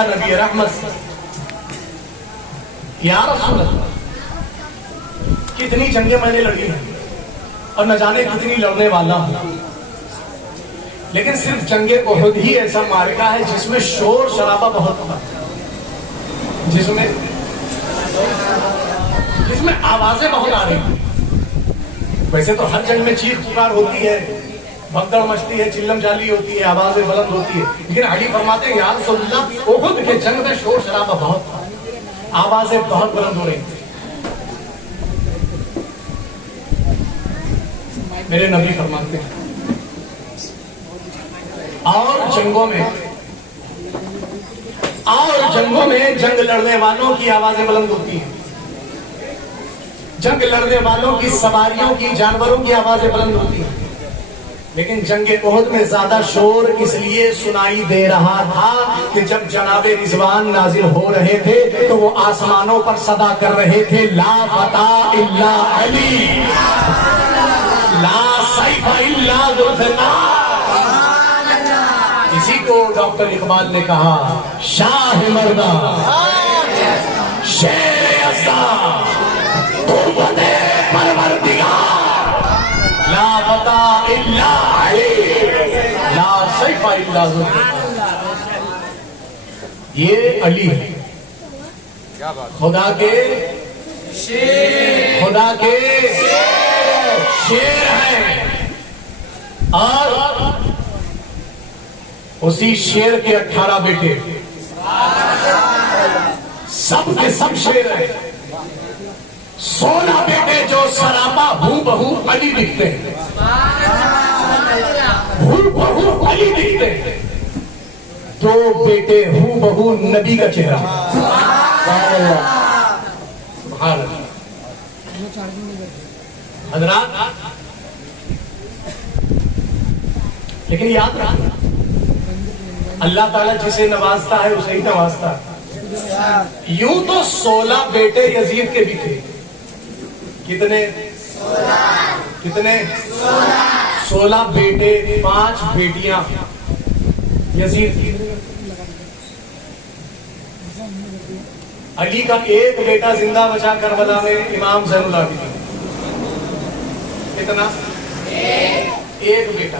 नबी रहमत या रसूल अल्लाह, कितनी जंगें मैंने लड़ी हैं और न जाने कितनी लड़ने वाला हूं, लेकिन सिर्फ जंगे उहद ही ऐसा मार्का है जिसमें शोर शराबा बहुत था, जिसमें आवाजें बहुत आ रही। वैसे तो हर जंग में चीख पुकार होती है, भगदड़ मचती है, चिल्लम जाली होती है, आवाजें बुलंद होती है, लेकिन अली फरमाते हैं या रसूल अल्लाह, उहुद के जंग में शोर शराबा बहुत था, आवाजें बहुत बुलंद हो रही थी। मेरे नबी फरमाते हैं और जंगों में जंग लड़ने वालों की आवाजें बुलंद होती हैं, जंग लड़ने वालों की सवारियों की, जानवरों की आवाजें बुलंद होती हैं, लेकिन जंग उहद में ज्यादा शोर इसलिए सुनाई दे रहा था कि जब जनाबे रिजवान नाजिल हो रहे थे तो वो आसमानों पर सदा कर रहे थे ला फता इल्ला अली, ला सैफ इल्ला जुल्फिकार। इसी को डॉक्टर इकबाल ने कहा शाह मर्दा शेर यज़्दा कुव्वते परवरदिगार, ला फता इल्ला अली, ला सैफ इल्ला जुल्फिकार। ये अली है, खुदा के शेर है, और उसी शेर के 18 बेटे, सब के सब शेर है। 16 बेटे जो सरापा हूबहू अली दिखते हैं, हूबहू अली दिखते हैं। 2 बेटे हूबहू नबी का चेहरा। हज़रात, लेकिन याद रखना अल्लाह ताला जिसे नवाजता है उसे ही नवाजता है। यूं तो 16 बेटे यजीद के भी थे। कितने? 16 बेटे, 5 बेटियां यजीद की। अली का एक बेटा जिंदा बचा करबला में इमाम ज़ैनुल आबिदीन। कितना? एक बेटा।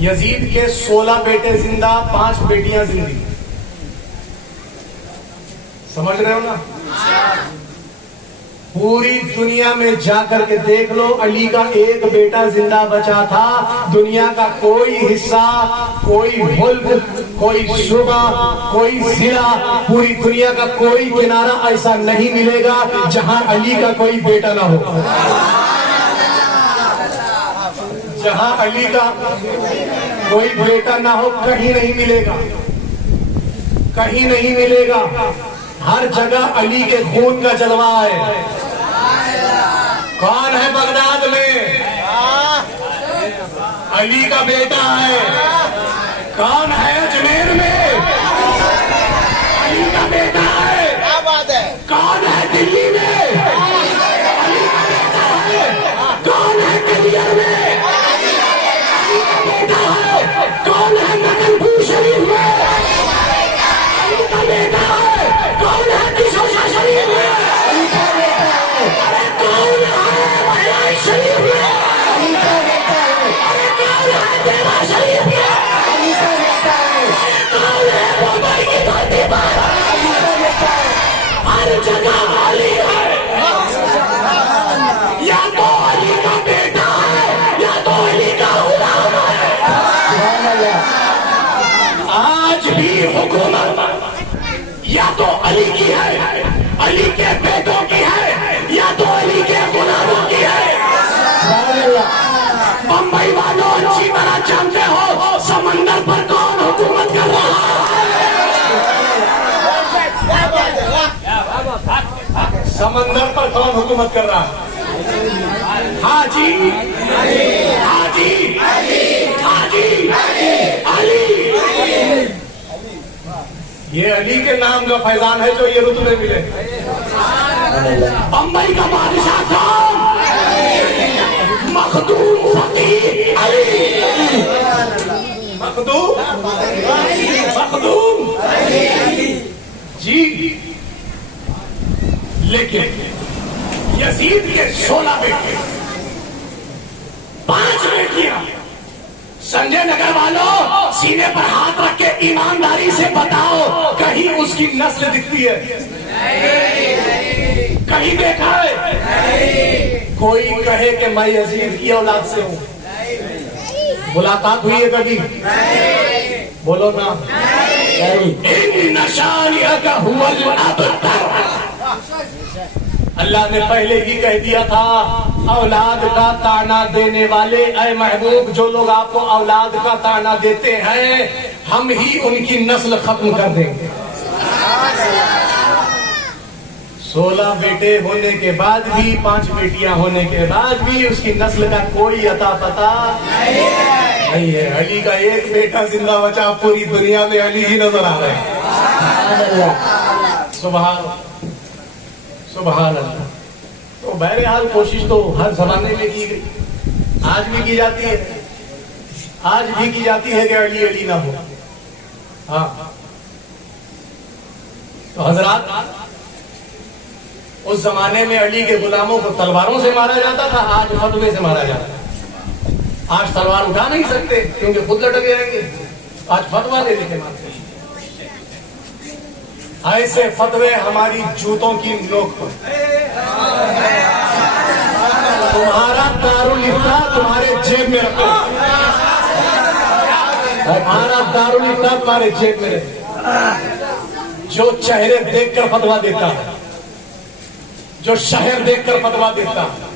यजीद के 16 बेटे जिंदा, 5 बेटियां जिंदी। समझ रहे हो ना? पूरी दुनिया में जाकर के देख लो, अली का एक बेटा जिंदा बचा था। दुनिया का कोई हिस्सा, कोई मुल्क, कोई सूबा, कोई जिला, पूरी दुनिया का कोई किनारा ऐसा नहीं मिलेगा जहां अली का कोई बेटा ना हो। जहां अली का कोई बेटा ना हो, कहीं नहीं मिलेगा, कहीं नहीं मिलेगा। हर जगह अली के खून का जलवा है। कौन है बगदाद में? अली का बेटा है। कौन है अजमेर में? अली का बेटा है। क्या बात है? कौन है दिल्ली में? अली का बेटा है। कौन है कलियर में? कौन है नगरपुर शरीफ में? अली का बेटा है। कौन है किशोर शरीफ में? अरे कौन है बहराइच शरीफ में? अरे कौन है देवा शरीफ में? अरे कौन है मुंबई की धरती पर? हर जगह अली है। या तो अली का बेटा है या तो अली का गुलाम है। आज भी हुकूमत या तो अली की है, अली के बेटों की है, या तो अली के गुलामों की है। बंबई वालों अच्छी तरह जानते हो समंदर पर कौन हुकूमत कर रहा है। समंदर पर कौन हुकूमत कर रहा है? हाजी हाजी हाजी अली। ये अली के नाम का फैजान है जो ये रुतबे मिले। बंबई का बादशाह कौन? मखदूम फकीर अली। मखदूम जी। लेकिन यजीद के 16 बेटे, 5 बेटियां। संजय नगर वालों, सीने पर हाथ रख के ईमानदारी से बताओ, कहीं उसकी नस्ल दिखती है? कहीं देखा है? कोई कहे कि मैं यजीद की औलाद से हूं? मुलाकात हुई है कभी? बोलो ना। इन नशानिया का हुवल अबतर। अल्लाह ने पहले ही कह दिया था, औलाद का ताना देने वाले, ऐ महबूब, जो लोग आपको औलाद का ताना देते हैं, हम ही उनकी नस्ल खत्म कर देंगे। 16 बेटे होने के बाद भी, 5 बेटियां होने के बाद भी उसकी नस्ल का कोई अता पता नहीं है। अली का एक बेटा जिंदा बचा, पूरी दुनिया में अली ही नजर आ रहे हैं। सुभान अल्लाह। तो बहरहाल कोशिश तो हर जमाने में की गई, आज भी की जाती है, आज भी की जाती है कि अली अली ना हो। हाँ, तो हजरात, उस जमाने में अली के गुलामों को तलवारों से मारा जाता था, आज फतवे से मारा जाता है। आज तलवार उठा नहीं सकते क्योंकि खुद लटके रहेंगे, आज फतवा ले लेके मारते हैं। ऐसे फतवे हमारी जूतों की नोक पर। तुम्हारा दारुल इफ्ता तुम्हारे जेब में रखो, तुम्हारा दारुल इफ्ता तुम्हारे जेब में रखो। जो चेहरे देखकर फतवा देता है, जो शहर देखकर फतवा देता है,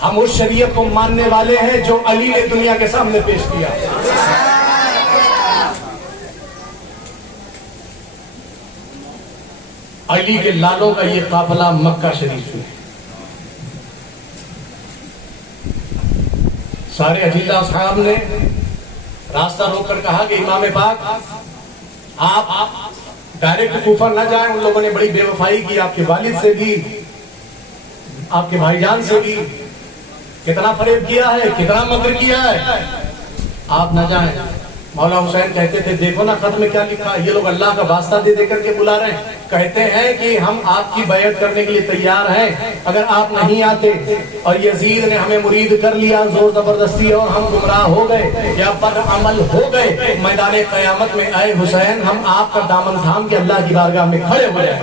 हम उस शरीयत को मानने वाले हैं जो अली ने दुनिया के सामने पेश किया। अली के लालों का ये काफिला मक्का शरीफ में, सारे अजीला साहब ने रास्ता रोककर कहा कि इमाम पाक आप डायरेक्ट कूफा न जाएं। उन लोगों ने बड़ी बेवफाई की, आपके वालिद से भी, आपके भाईजान से भी कितना फरेब किया है, कितना मकर किया है, आप न जाएं। मौला हुसैन कहते थे, देखो ना खत में क्या लिखा, ये लोग अल्लाह का वास्ता दे देकर के बुला रहे हैं, कहते हैं कि हम आपकी बैत करने के लिए तैयार हैं, अगर आप नहीं आते। और यजीद ने हमें मुरीद कर लिया जोर जबरदस्ती, और हम गुमराह हो गए या बदअमल हो गए। मैदान कयामत में आए हुसैन, हम आपका दामन थाम के अल्लाह की बारगाह में खड़े हो जाए।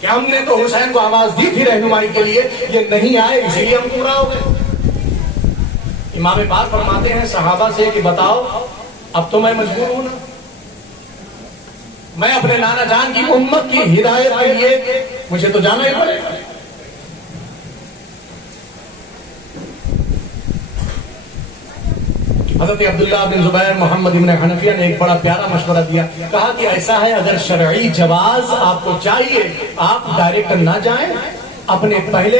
क्या हमने तो हुसैन को आवाज दी थी रहनुमाई के लिए, ये नहीं आए इसीलिए हम गुमराह हो गए। इमाम पाक फरमाते हैं सहाबा से कि बताओ, अब तो मैं मजबूर हूं ना, मैं अपने नाना जान की उम्मत की हिदायत के लिए मुझे तो जाना ही पड़ेगा। हज़रत अब्दुल्लाह बिन जुबैर मोहम्मद इब्न हनफिया ने एक बड़ा प्यारा मशवरा दिया, कहा कि ऐसा है, अगर शरई जवाज आपको चाहिए, आप डायरेक्ट ना जाएं, अपने पहले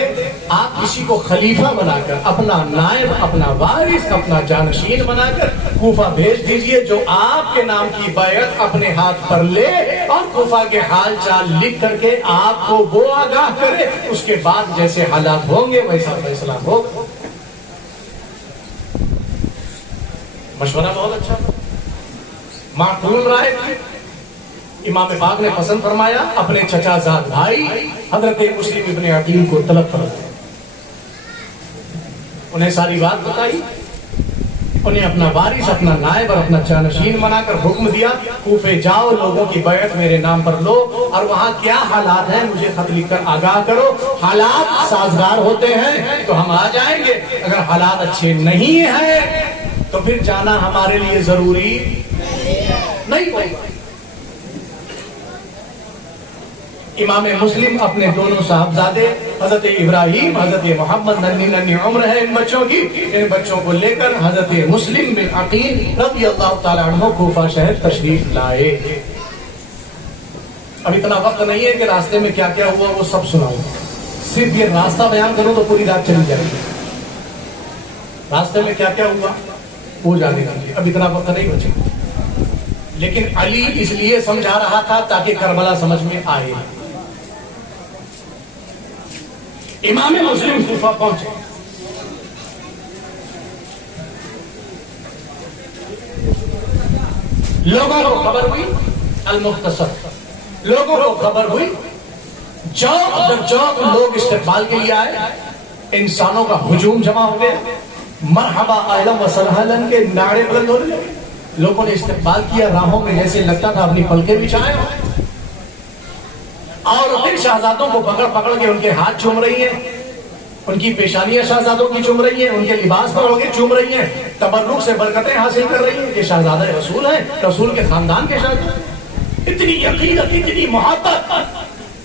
आप किसी को खलीफा बनाकर, अपना नायब, अपना वारिस, अपना जानशीन बनाकर कूफा भेज दीजिए, जो आपके नाम की बैत अपने हाथ पर ले और कूफा के हाल चाल लिख करके आपको वो आगाह करे, उसके बाद जैसे हालात होंगे वैसा फैसला होगा। मशवरा बहुत अच्छा, माकूल राय थी। इमाम पाक ने पसंद फरमाया, अपने चचाजाद भाई हजरत मुस्लिम इब्ने अकील को तलब फरमाया, उन्हें सारी बात बताई, उन्हें अपना वारिस, अपना नायब और अपना जानशीन बनाकर हुक्म दिया, कूफे जाओ, लोगों की बैत मेरे नाम पर लो, और वहां क्या हालात हैं मुझे खत लिखकर आगाह करो। हालात साजगार होते हैं तो हम आ जाएंगे, अगर हालात अच्छे नहीं हैं तो फिर जाना हमारे लिए जरूरी नहीं होगा। इमाम मुस्लिम अपने दोनों साहबजादे हजरत इब्राहिम, हजरत मोहम्मद, नन्ही नन्ही उम्र है इन बच्चों की, इन बच्चों को लेकर हजरत मुस्लिम बिन अकील रज़ी अल्लाह तआला अन्हु कूफा शहर तशरीफ लाए। अब इतना वक्त नहीं है कि रास्ते में क्या क्या हुआ वो सब सुनाऊं, सिर्फ ये रास्ता बयान करूं तो पूरी रात चली जाएगी। रास्ते में क्या क्या हुआ वो जाने का, अब इतना वक्त नहीं बचा। लेकिन अली इसलिए समझा रहा था ताकि करबला समझ में आए। इमाम मुस्लिम कूफा पहुंचे, लोगों को खबर हुई, अल-मुख्तसर, लोगों को खबर हुई, चौक दर चौक लोग इस्तेमाल के लिए आए, इंसानों का हुजूम जमा हो गया, मरहबा अहलन व सहलन के नारे बुलंद होने लगे, लोगों ने इस्तेमाल किया, राहों में जैसे लगता था अपनी पलकें बिछाए, और फिर शहजादों को पकड़ पकड़ के उनके हाथ चूम रही हैं, उनकी पेशानियां शहजादों की चूम रही हैं, उनके लिबास पर होके चूम रही हैं, तबर्रुक से बरकतें हासिल कर रही हैं। ये शहजादा रसूल है, रसूल के खानदान के शहजादे। इतनी यकीनत, इतनी मोहब्बत।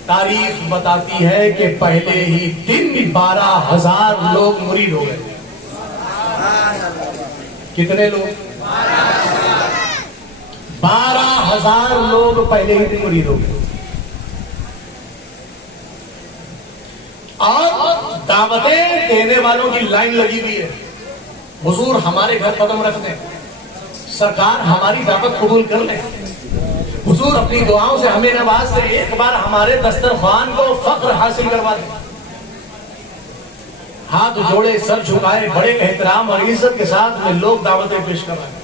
तारीख बताती है कि पहले ही दिन 12,000 लोग मुरीद हो गए। कितने लोग? 12,000 लोग पहले ही दिन मुरीद हो गए। और दावतें देने वालों की लाइन लगी हुई है। हुजूर हमारे घर कदम रख दें, सरकार हमारी दावत कबूल कर ले, हुजूर अपनी दुआओं से हमें नवाज से एक बार हमारे दस्तरखान को फख्र हासिल करवा दें। हाथ जोड़े, सर झुकाए, बड़े एहतराम और इज्जत के साथ में लोग दावतें पेश करवाएं।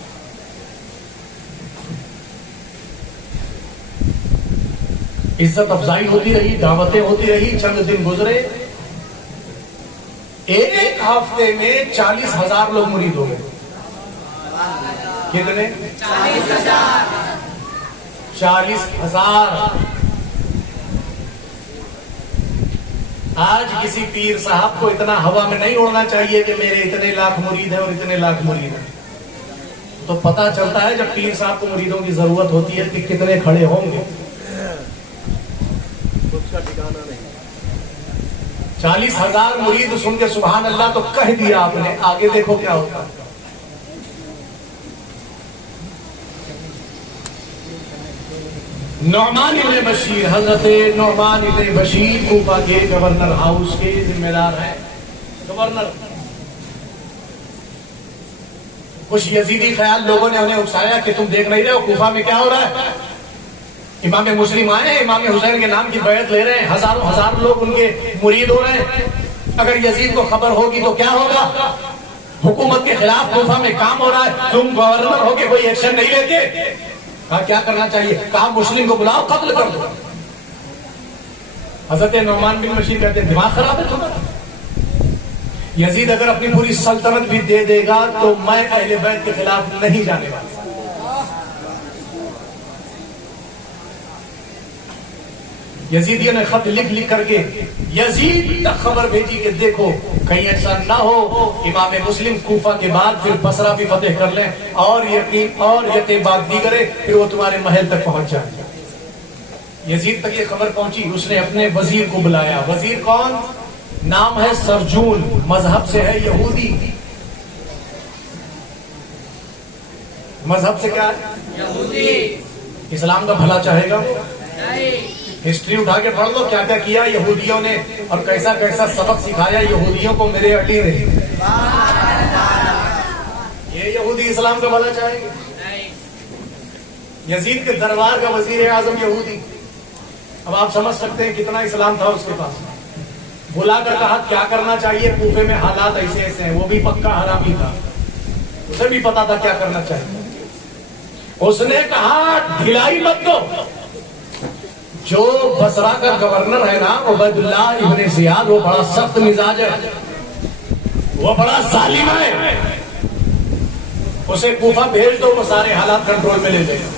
इज्जत अफजाई होती रही, दावतें होती रही, चंद दिन गुजरे, एक हफ्ते में 40,000 लोग मुरीद हो गए। कितने? 40,000। आज किसी पीर साहब को इतना हवा में नहीं उड़ना चाहिए कि मेरे इतने लाख मुरीद है और इतने लाख मुरीद है। तो पता चलता है जब पीर साहब को मुरीदों की जरूरत होती है कि कितने खड़े होंगे। उसका ठिकाना नहीं। 40,000 मुरीद सुन के सुभान अल्लाह तो कह दिया आपने, आगे देखो क्या होता है। नौमान इब्न बशीर, हजरत नौमान इब्न बशीर कूफा के गवर्नर हाउस के जिम्मेदार हैं। गवर्नर, कुछ यजीदी ख्याल लोगों ने उन्हें उकसाया कि तुम देख नहीं रहे हो कूफा में क्या हो रहा है। इमाम मुस्लिम आए हैं, इमाम हुसैन के नाम की बैत ले रहे हैं, हजारों हजार लोग उनके मुरीद हो रहे हैं। अगर यजीद को खबर होगी तो क्या होगा? हुकूमत के खिलाफ कूफा में काम हो रहा है, तुम गवर्नर होके कोई एक्शन नहीं लेते। कहा क्या करना चाहिए? कहा मुस्लिम को बुलाओ, कत्ल कर दो। हजरत नौमान बिन बशीर कहते हैं दिमाग खराब है तुम्हारा। यजीद अगर अपनी पूरी सल्तनत भी दे देगा तो मैं अहले बैत के खिलाफ नहीं जाने वाला। यजीदियों ने खत लिख लिख करके यजीद तक खबर भेजी कि देखो कहीं ऐसा ना हो इमाम मुस्लिम कूफा के बाद फिर बसरा भी फतेह कर लें और यकीन बात दी करे, फिर वो तुम्हारे महल तक पहुंच जाए। यजीद तक ये खबर पहुंची, उसने अपने वजीर को बुलाया। वजीर कौन? नाम है सरजून, मजहब से है यहूदी। मजहब से क्या है? यहूदी। इस्लाम का भला चाहेगा वो? हिस्ट्री उठा के पढ़ लो क्या क्या किया यहूदियों ने और कैसा कैसा सबक सिखाया यहूदियों को मेरे अटी ने। ये यहूदी इस्लाम का भला चाहेंगे? यजीद के दरबार का वजीर आजम यहूदी। अब आप समझ सकते हैं कितना इस्लाम था उसके पास। बुलाकर कहा क्या करना चाहिए, कूफे में हालात ऐसे ऐसे हैं। वो भी पक्का हरामी था, उसे भी पता था क्या करना चाहिए। उसने कहा ढिलाई मत दो। जो बसरा का गवर्नर है ना उबैदुल्लाह इब्ने जियाद, वो बड़ा सख्त मिजाज है, वो बड़ा जालिम है। उसे कूफा भेज दो, वो सारे हालात कंट्रोल में ले लेगा।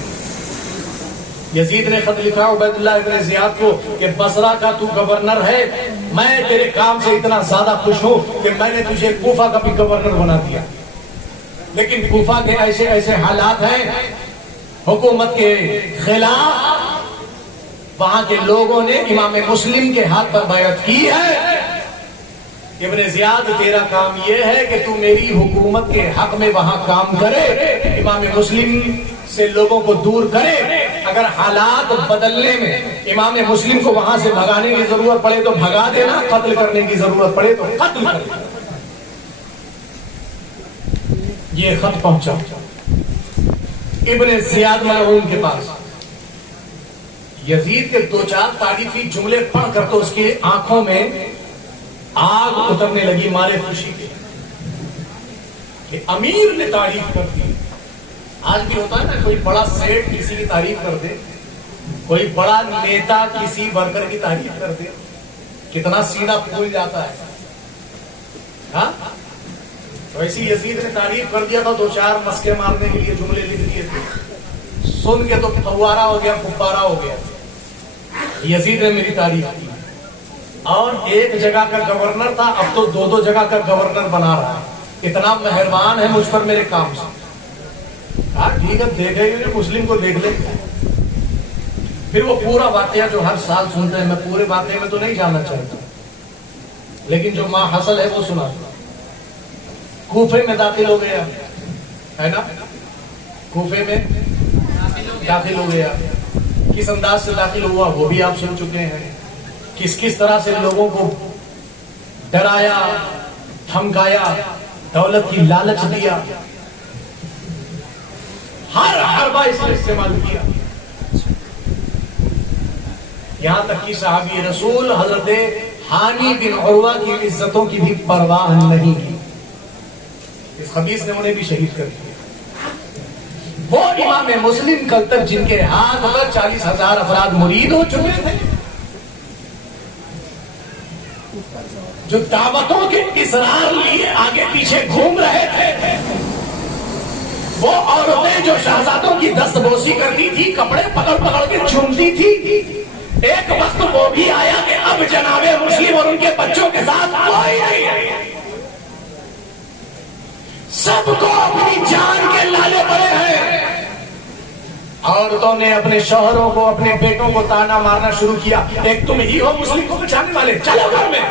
यजीद ने खत लिखा उबैदुल्लाह इब्ने जियाद को कि बसरा का तू गवर्नर है, मैं तेरे काम से इतना ज्यादा खुश हूं कि मैंने तुझे कूफा का भी गवर्नर बना दिया। लेकिन कूफा के ऐसे ऐसे हालात हैं हुकूमत के खिलाफ, वहां के लोगों ने इमाम मुस्लिम के हाथ पर बैअत की है। इब्ने जियाद तेरा काम यह है कि तू मेरी हुकूमत के हक में वहां काम करे, इमाम मुस्लिम से लोगों को दूर करे। अगर हालात बदलने में इमाम मुस्लिम को वहां से भगाने की जरूरत पड़े तो भगा देना, कत्ल करने की जरूरत पड़े तो कत्ल कर। ये खत पहुंचा इब्ने जियाद मरहूम के पास। यजीद के दो चार तारीफी जुमले पढ़कर तो उसकी आंखों में आग उतरने लगी मारे खुशी के कि अमीर ने तारीफ कर दी, आज भी होता है ना, कोई बड़ा सेठ किसी की तारीफ कर दे, कोई बड़ा नेता किसी वर्कर की तारीफ कर दे, कितना सीना फूल जाता है। हाँ, तो ऐसी यजीद ने तारीफ कर दिया था, दो चार मस्के मारने के लिए जुमले लिख दिए थे, सुन के तो फव्वारा हो गया, फुब्बारा हो गया। यजीद ने मेरी तारीफ की, और एक जगह का गवर्नर था, अब तो दो दो जगह का गवर्नर बना रहा है। इतना मेहरबान है मुझ पर मेरे काम से। हाँ ठीक है, देखेंगे मुस्लिम को देख लेंगे। फिर वो पूरा वाकया जो हर साल सुनते हैं, मैं पूरे वाकये में तो नहीं जानना चाहता, लेकिन जो माँ हसल है वो सुना। कूफे में दाखिल हो गया है ना, कूफे में दाखिल हो गया, किस अंदाज से दाखिल हुआ वो भी आप सुन चुके हैं। किस किस तरह से लोगों को डराया, धमकाया, दौलत की लालच दिया, हर हरबा इसने इस्तेमाल किया। यहां तक कि साहबी रसूल हजरत हानी बिन उर्वा की इज्जतों की भी परवाह नहीं की। इस खबीस ने उन्हें भी शहीद कर दिया। वो इमाम मुस्लिम कल तक जिनके हाथ पर 40,000 अफराद मुरीद हो चुके थे, जो दावतों के इसरार लिए आगे पीछे घूम रहे थे, वो औरतें जो शहजादों की दस्तबोसी करती थी, कपड़े पकड़ पकड़ के चूमती थी, एक वक्त वो भी आया कि अब जनाबे मुस्लिम और उनके बच्चों के साथ कोई नहीं है। सबको अपनी जान के लाले पड़े हैं। औरतों ने अपने शौहरों को, अपने बेटों को ताना मारना शुरू किया, एक तुम ही हो मुस्लिम को बचाने वाले, चलो घर में।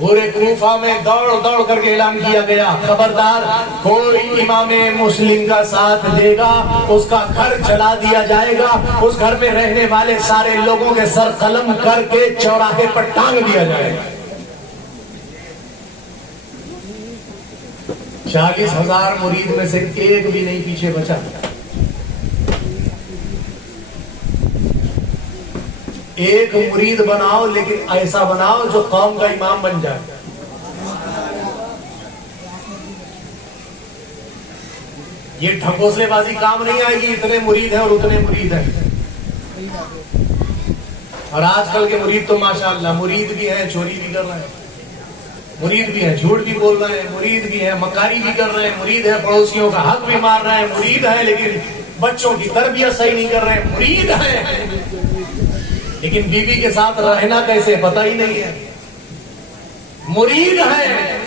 पूरे कूफा में दौड़ दौड़ करके ऐलान किया गया, खबरदार कोई इमाम मुस्लिम का साथ देगा उसका घर जला दिया जाएगा, उस घर में रहने वाले सारे लोगों के सर कलम करके चौराहे पर टांग दिया जाएगा। 40,000 मुरीद में से एक भी नहीं पीछे बचा। एक मुरीद बनाओ, लेकिन ऐसा बनाओ जो कौम का इमाम बन जाए। ये ढकोसलेबाजी काम नहीं आएगी, इतने मुरीद हैं और उतने मुरीद हैं। और आजकल के मुरीद तो माशाअल्लाह, मुरीद भी हैं, चोरी भी कर रहे हैं, मुरीद भी है झूठ भी बोल रहे हैं, मुरीद भी है मकारी भी कर रहे हैं, मुरीद है पड़ोसियों का हक भी मार रहे हैं, मुरीद है लेकिन बच्चों की तरबियत सही नहीं कर रहे हैं, मुरीद है लेकिन बीवी के साथ रहना कैसे पता ही नहीं है, मुरीद है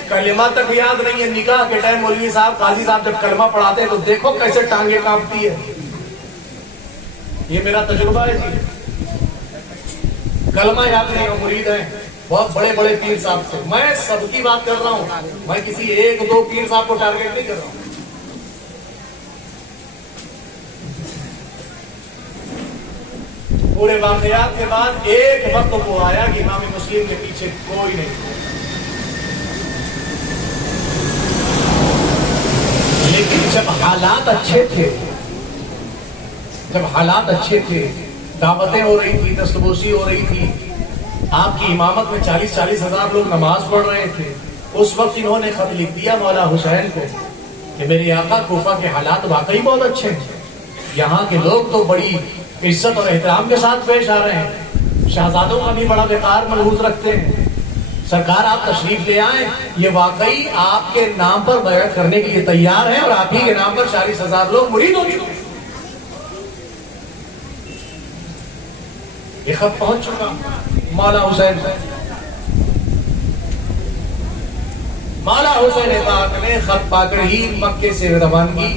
कलमा तक याद नहीं है। निकाह के टाइम मौलवी साहब, काजी साहब जब कलमा पढ़ाते हैं तो देखो कैसे टांगे कांपती है। ये मेरा तजुर्बा है जी, कलमा याद नहीं हो, मुरीद है। बहुत बड़े बड़े पीर साहब से, मैं सबकी बात कर रहा हूं, मैं किसी एक दो पीर साहब को टारगेट नहीं कर रहा हूं। पूरे वाकयात के बाद एक वक्त वो आया कि इमाम मुस्लिम के पीछे कोई नहीं, लेकिन जब हालात अच्छे थे, जब हालात अच्छे थे, दावतें हो रही थी, दस्तबोसी हो रही थी, आपकी इमामत में 40-40 हजार लोग नमाज पढ़ रहे थे, उस वक्त इन्होंने खत लिख दिया मौला हुसैन को कि मेरे आका कूफा के हालात वाकई बहुत अच्छे हैं, यहाँ के लोग तो बड़ी इज्जत और एहतराम के साथ पेश आ रहे हैं, शहजादों का भी बड़ा व्यवहार मलहूज रखते हैं, सरकार आप तशरीफ ले आए, ये वाकई आपके नाम पर बैत करने के लिए तैयार है और आप ही के नाम पर 40,000 लोग मुरीद होंगे। ये खत पहुंच चुका मौला हुसैन से। मौला हुसैन पाक ने खत पाकर ही मक्के से रवानगी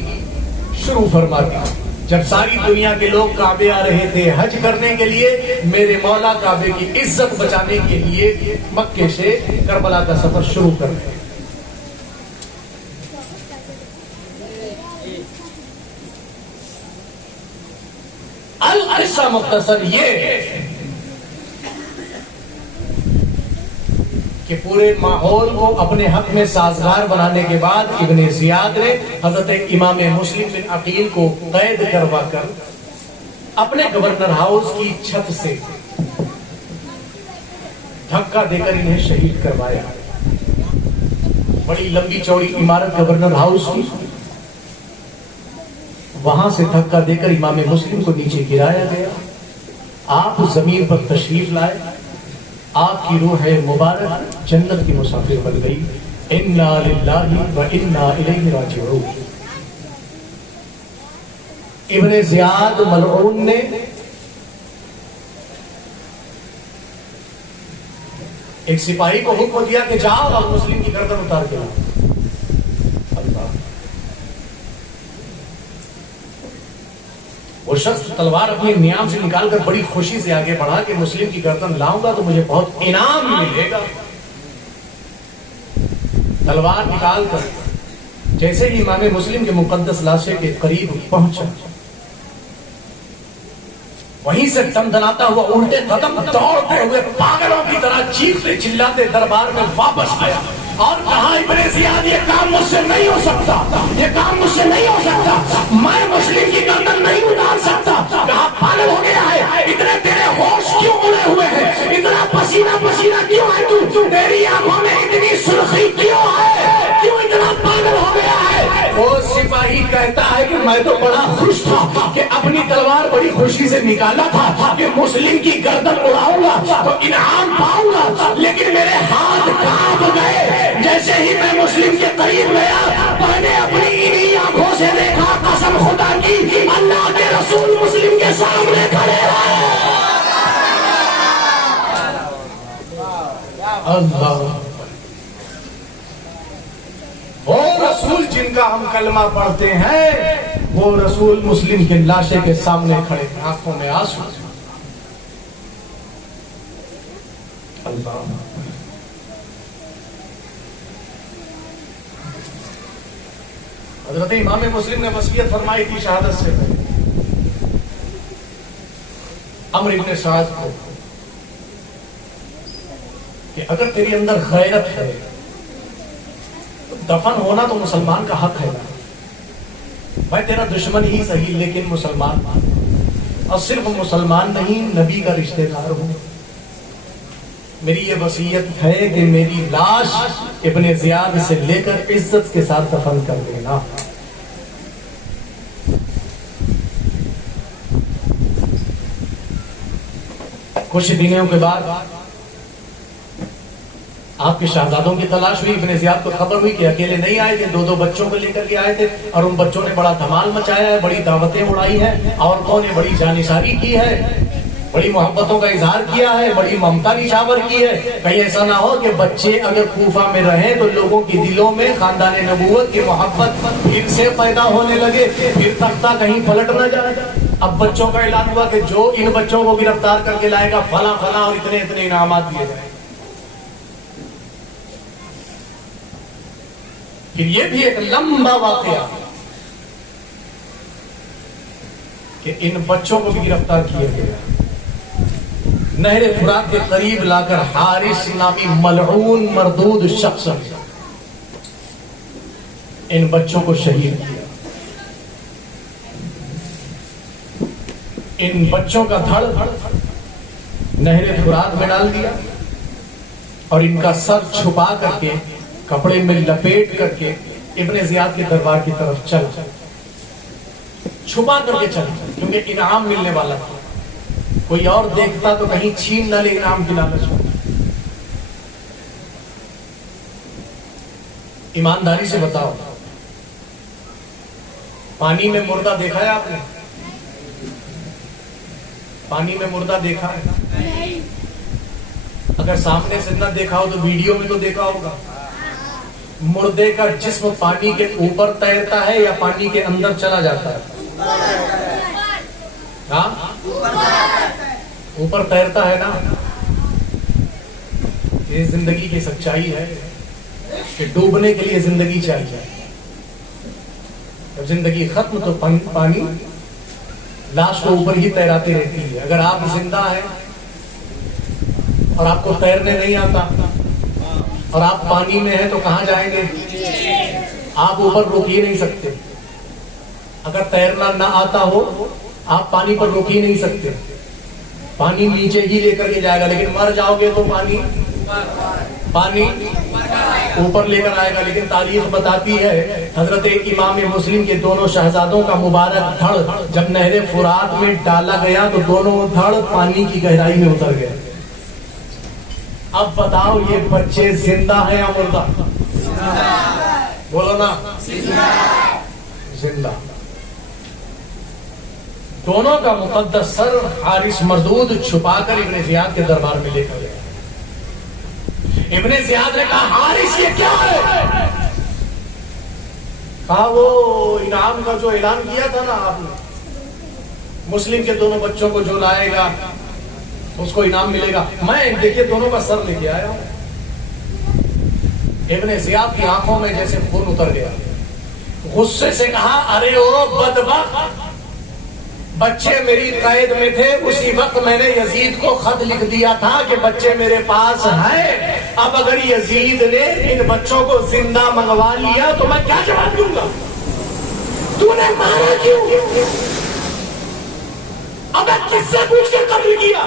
शुरू फरमा दी। जब सारी दुनिया के लोग काबे आ रहे थे हज करने के लिए, मेरे मौला काबे की इज्जत बचाने के लिए मक्के से करबला का सफर शुरू कर रहे। अल-किस्सा मुख्तसर ये कि पूरे माहौल को अपने हक में साजगार बनाने के बाद इब्ने जियाद ने हजरत इमाम मुस्लिम बिन अकील को कैद करवाकर अपने गवर्नर हाउस की छत से धक्का देकर इन्हें शहीद करवाया। बड़ी लंबी चौड़ी इमारत गवर्नर हाउस की, वहां से धक्का देकर इमाम मुस्लिम को नीचे गिराया गया। आप जमीन पर तशरीफ लाए, आपकी रूह मुबारक जन्नत की मुसाफिर बन गई। इन्ना लिल्लाहि व इन्ना इलैहि राजिऊन। इब्ने ज़ियाद मलऊन ने एक सिपाही को हुक्म दिया कि जाओ और मुस्लिम की गर्दन उतार के लाओ। वो शख्स तलवार अपने नियाम से निकालकर बड़ी खुशी से आगे बढ़ा कि मुस्लिम की गर्दन लाऊंगा तो मुझे बहुत इनाम मिलेगा। तलवार निकालकर जैसे ही इमाम मुस्लिम के मुकद्दस लाशे के करीब पहुंचा, वहीं से दमदनाता हुआ उल्टे कदम दौड़ते हुए पागलों की तरह चीखते चिल्लाते दरबार में वापस आया और कहा, इब्ने ज़ियाद, ये काम मुझसे नहीं हो सकता, ये काम मुझसे नहीं हो सकता, मैं मुस्लिम की गर्दन नहीं उतार सकता। कहा, पागल हो गया है? इतने तेरे होश क्यों उड़े हुए हैं? इतना पसीना पसीना क्यों है तू? तेरी आंखों में इतनी सुर्खी क्यों है? क्यों इतना पागल हो गया है? वो सिपाही कहता है कि मैं तो बड़ा खुश था कि अपनी तलवार बड़ी खुशी से निकाला था कि मुस्लिम की गर्दन उड़ाऊंगा तो इनाम पाऊंगा, लेकिन मेरे हाथ कांप गए जैसे ही मैं मुस्लिम के करीब गया। मैंने अपनी इन्हीं आंखों से देखा, कसम खुदा की, अल्लाह के रसूल मुस्लिम के सामने खड़े हैं। अल्लाह, वो रसूल जिनका हम कलमा पढ़ते हैं, वो रसूल मुस्लिम के लाशे के सामने खड़े, आंखों में आंसू। अल्लाह, हज़रत इमाम मुस्लिम ने वसीयत फरमाई थी शहादत से अम्र इब्ने साद को कि अगर तेरे अंदर गैरत है तो दफन होना तो मुसलमान का हक है। भाई तेरा दुश्मन ही सही, लेकिन मुसलमान, और सिर्फ मुसलमान नहीं, नबी का रिश्तेदार हूं। मेरी ये वसीयत है कि मेरी लाश इब्ने ज़ियाद से लेकर इज्जत के साथ दफन कर देना। कुछ दिनों के बाद आपके शहजादों की तलाश हुई। इब्ने ज़ियाद को खबर हुई कि अकेले नहीं आए थे, 2-2 बच्चों को लेकर के आए थे और उन बच्चों ने बड़ा धमाल मचाया है, बड़ी दावतें उड़ाई है, औरतों ने बड़ी जानिसारी की है, बड़ी मोहब्बतों का इजहार किया है, बड़ी ममता निछावर की है। कहीं ऐसा ना हो कि बच्चे अगर कूफा में रहे तो लोगों के दिलों में खानदान नबूवत की मोहब्बत फिर से पैदा होने लगे, फिर तख्ता कहीं पलट न जाए। अब बच्चों का ऐलान हुआ कि जो इन बच्चों को गिरफ्तार करके लाएगा फला फला और इतने इतने इनामात दिए जाए। फिर ये भी एक लंबा वाकया कि इन बच्चों को भी गिरफ्तार किया गया, नहरे फुरात के करीब लाकर हारिस नामी मलऊन मरदूद शख्स इन बच्चों को शहीद किया। इन बच्चों का धड़ नहरे फुरात में डाल दिया और इनका सर छुपा करके कपड़े में लपेट करके इब्ने ज़ियाद के दरबार की तरफ चला, छुपा करके चला, क्योंकि इनाम मिलने वाला था। कोई और देखता तो कहीं छीन न ले इनाम की लालच में। ईमानदारी से बताओ, पानी में मुर्दा देखा है आपने? पानी में मुर्दा देखा है? अगर सामने से न देखा हो तो वीडियो में तो देखा होगा। मुर्दे का जिस्म पानी के ऊपर तैरता है या पानी के अंदर चला जाता है? हाँ, ऊपर तैरता है ना। ये जिंदगी की सच्चाई है कि डूबने के लिए जिंदगी चाहिए। जब जिंदगी खत्म तो पानी लाश को ऊपर ही तैराती रहती है। अगर आप जिंदा हैं और आपको तैरने नहीं आता और आप पानी में हैं तो कहां जाएंगे? आप ऊपर रुक ही नहीं सकते। अगर तैरना ना आता हो आप पानी पर रुक ही नहीं सकते, पानी नीचे ही लेकर के जाएगा, लेकिन मर जाओगे तो पानी पानी ऊपर लेकर आएगा। लेकिन तारीख बताती है हजरत इमाम मुस्लिम के दोनों शहजादों का मुबारक धड़ जब नहरे फुरात में डाला गया तो दोनों धड़ पानी की गहराई में उतर गए। अब बताओ ये बच्चे जिंदा है या मुर्दा? बोलो ना, जिंदा। दोनों का मुकद्दस सर हारिस मरदूद छुपाकर इब्ने जियाद के दरबार में लेकर गया। इब्ने जियाद ने कहा, हारिस ये क्या है? कहा, वो इनाम का जो ऐलान किया था ना आपने, मुस्लिम के दोनों बच्चों को जो लाएगा उसको इनाम मिलेगा। मैं देखिए दोनों का सर लेके आया हूं। इब्ने जियाद की आंखों में जैसे खून उतर गया। गुस्से से कहा, अरे ओ बदबख्त, बच्चे मेरी कैद में थे, उसी वक्त मैंने यजीद को खत लिख दिया था कि बच्चे मेरे पास हैं। अब अगर यजीद ने इन बच्चों को जिंदा मंगवा लिया तो मैं क्या जवाब दूंगा? तूने मारा क्यों? अब किससे पूछ के कत्ल किया?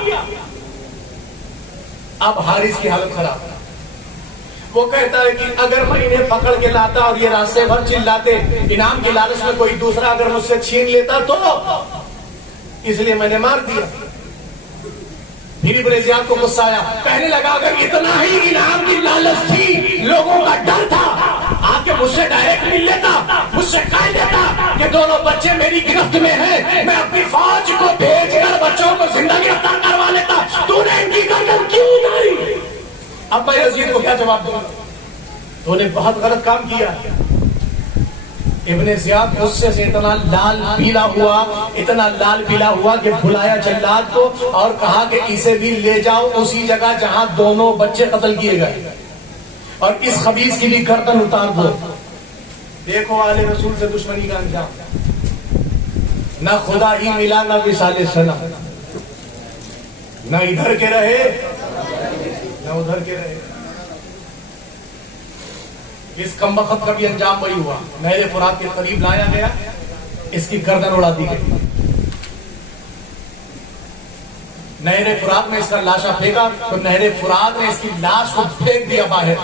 अब हारिस की हालत खराब है। वो कहता है कि अगर मैं इन्हें पकड़ के लाता और ये रास्ते भर चिल्लाते, इनाम की लालच में कोई दूसरा अगर मुझसे छीन लेता तो इसलिए मैंने मार दिया। फिर इब्ने जियाद को गुस्सा आया, कहने लगा, अगर इतना ही इनाम की लालच थी, लोगों का डर था, आके मुझसे डायरेक्ट मिल लेता, मुझसे कह देता कि दोनों बच्चे मेरी गिरफ्त में हैं, मैं अपनी फौज को भेजकर बच्चों को जिंदा गिरफ्तार करवा लेता। तूने इनकी गर्दन क्यों उतारी? अब मैं यजीद को क्या जवाब दूंगा? तूने बहुत गलत काम किया। इब्ने जियाद गुस्से से इतना लाल पीला हुआ कि बुलाया जल्लाद को और कहा कि इसे भी ले जाओ उसी जगह जहां दोनों बच्चे कत्ल किए गए और इस खबीस की भी गर्दन उतार दो। देखो आले रसूल से दुश्मनी का अंजाम, न खुदा ही मिला न विसाले सनम, न इधर के रहे न उधर के रहे। इस कमबख्त का भी अंजाम वही हुआ। नहरे फुरात के करीब लाया गया, इसकी गर्दन उड़ा दी गई। नहरे फुरात में इसका लाशा फेंका तो नहरे फुरात ने इसकी लाश को फेंक दिया बाहर।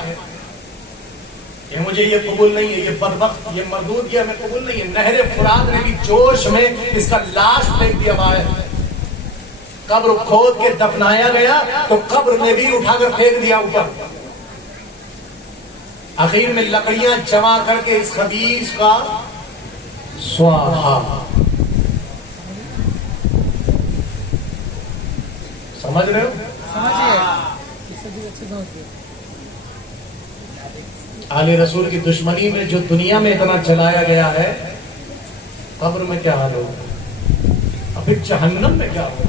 ये मुझे ये कबूल नहीं है, ये बदबख्त, ये मरदूद, ये हमें कबूल नहीं है। नहरे फुरात ने भी जोश में इसका लाश फेंक दिया बाहर। कब्र खोद के दफनाया गया तो कब्र ने भी उठाकर फेंक दिया ऊपर। आखिर में लकड़ियां जमा करके इस खबीस का स्वाहा। समझ रहे हो? आले रसूल की दुश्मनी में जो दुनिया में इतना जलाया गया है, कब्र में क्या हाल होगा, अभी जहन्नम में क्या होगा।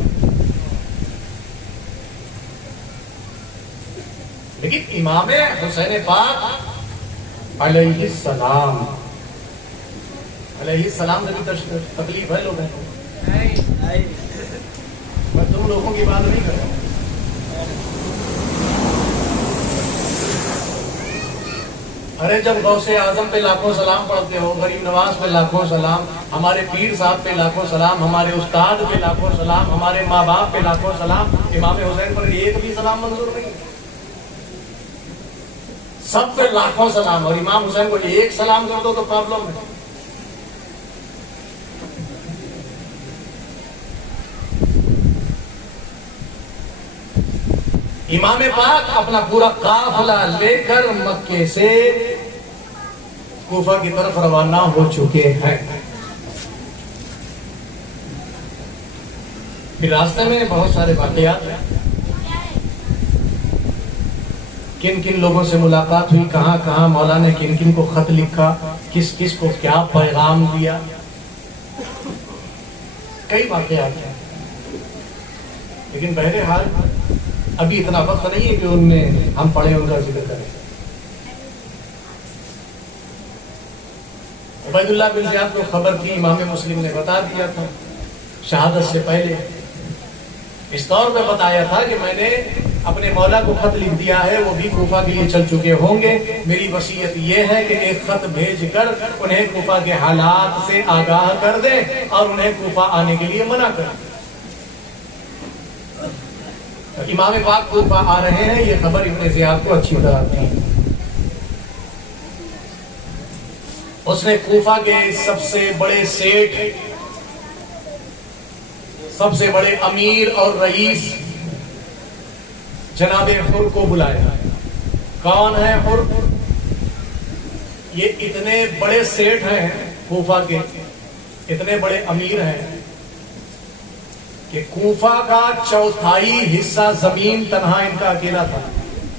लेकिन इमाम हुसैन पाक अलैहिस्सलाम से भी तकलीफ है लोगों को। मैं तुम लोगों की बात नहीं कर रहा हूं। अरे जब गौसे आजम पे लाखों सलाम पढ़ते हो, गरीब नवाज पे लाखों सलाम, हमारे पीर साहब पे लाखों सलाम, हमारे उस्ताद पे लाखों सलाम, हमारे माँ बाप पे लाखों सलाम, इमाम हुसैन पर एक भी सलाम मंजूर नहीं। सब पे लाखों सलाम और इमाम हुसैन को एक सलाम कर दो तो प्रॉब्लम है। इमाम पाक अपना पूरा काफिला लेकर मक्के से कूफा की तरफ रवाना हो चुके हैं। फिर रास्ते में बहुत सारे वाकयात हैं, किन किन लोगों से मुलाकात हुई, कहां कहां मौला ने किन किन को खत लिखा, किस किस को क्या पैगाम दिया, कई वाकयात हैं। लेकिन बहरहाल अभी इतना वक्त नहीं है कि उनमें हम पढ़े उनका जिक्र करें। उबैदुल्लाह बिन ज़ियाद को खबर थी, इमाम मुस्लिम ने बता दिया था शहादत से पहले। इस तौर पे बताया था कि मैंने अपने मौला को खत लिख दिया है, वो भी कूफा के लिए चल चुके होंगे। मेरी वसीयत ये है कि एक खत भेजकर उन्हें कूफा के हालात से आगाह कर दें और उन्हें कूफा आने के लिए मना कर। इमाम पाक कूफा आ रहे हैं, ये खबर इब्ने ज़ियाद को अच्छी तरह थी। उसने कूफा के सबसे बड़े सेठ, सबसे बड़े अमीर और रईस जनाबे हुर को बुलाया। कौन है हुर? ये इतने बड़े सेठ हैं कूफा के, इतने बड़े अमीर हैं कि कूफा का चौथाई हिस्सा जमीन तनहा इनका अकेला था।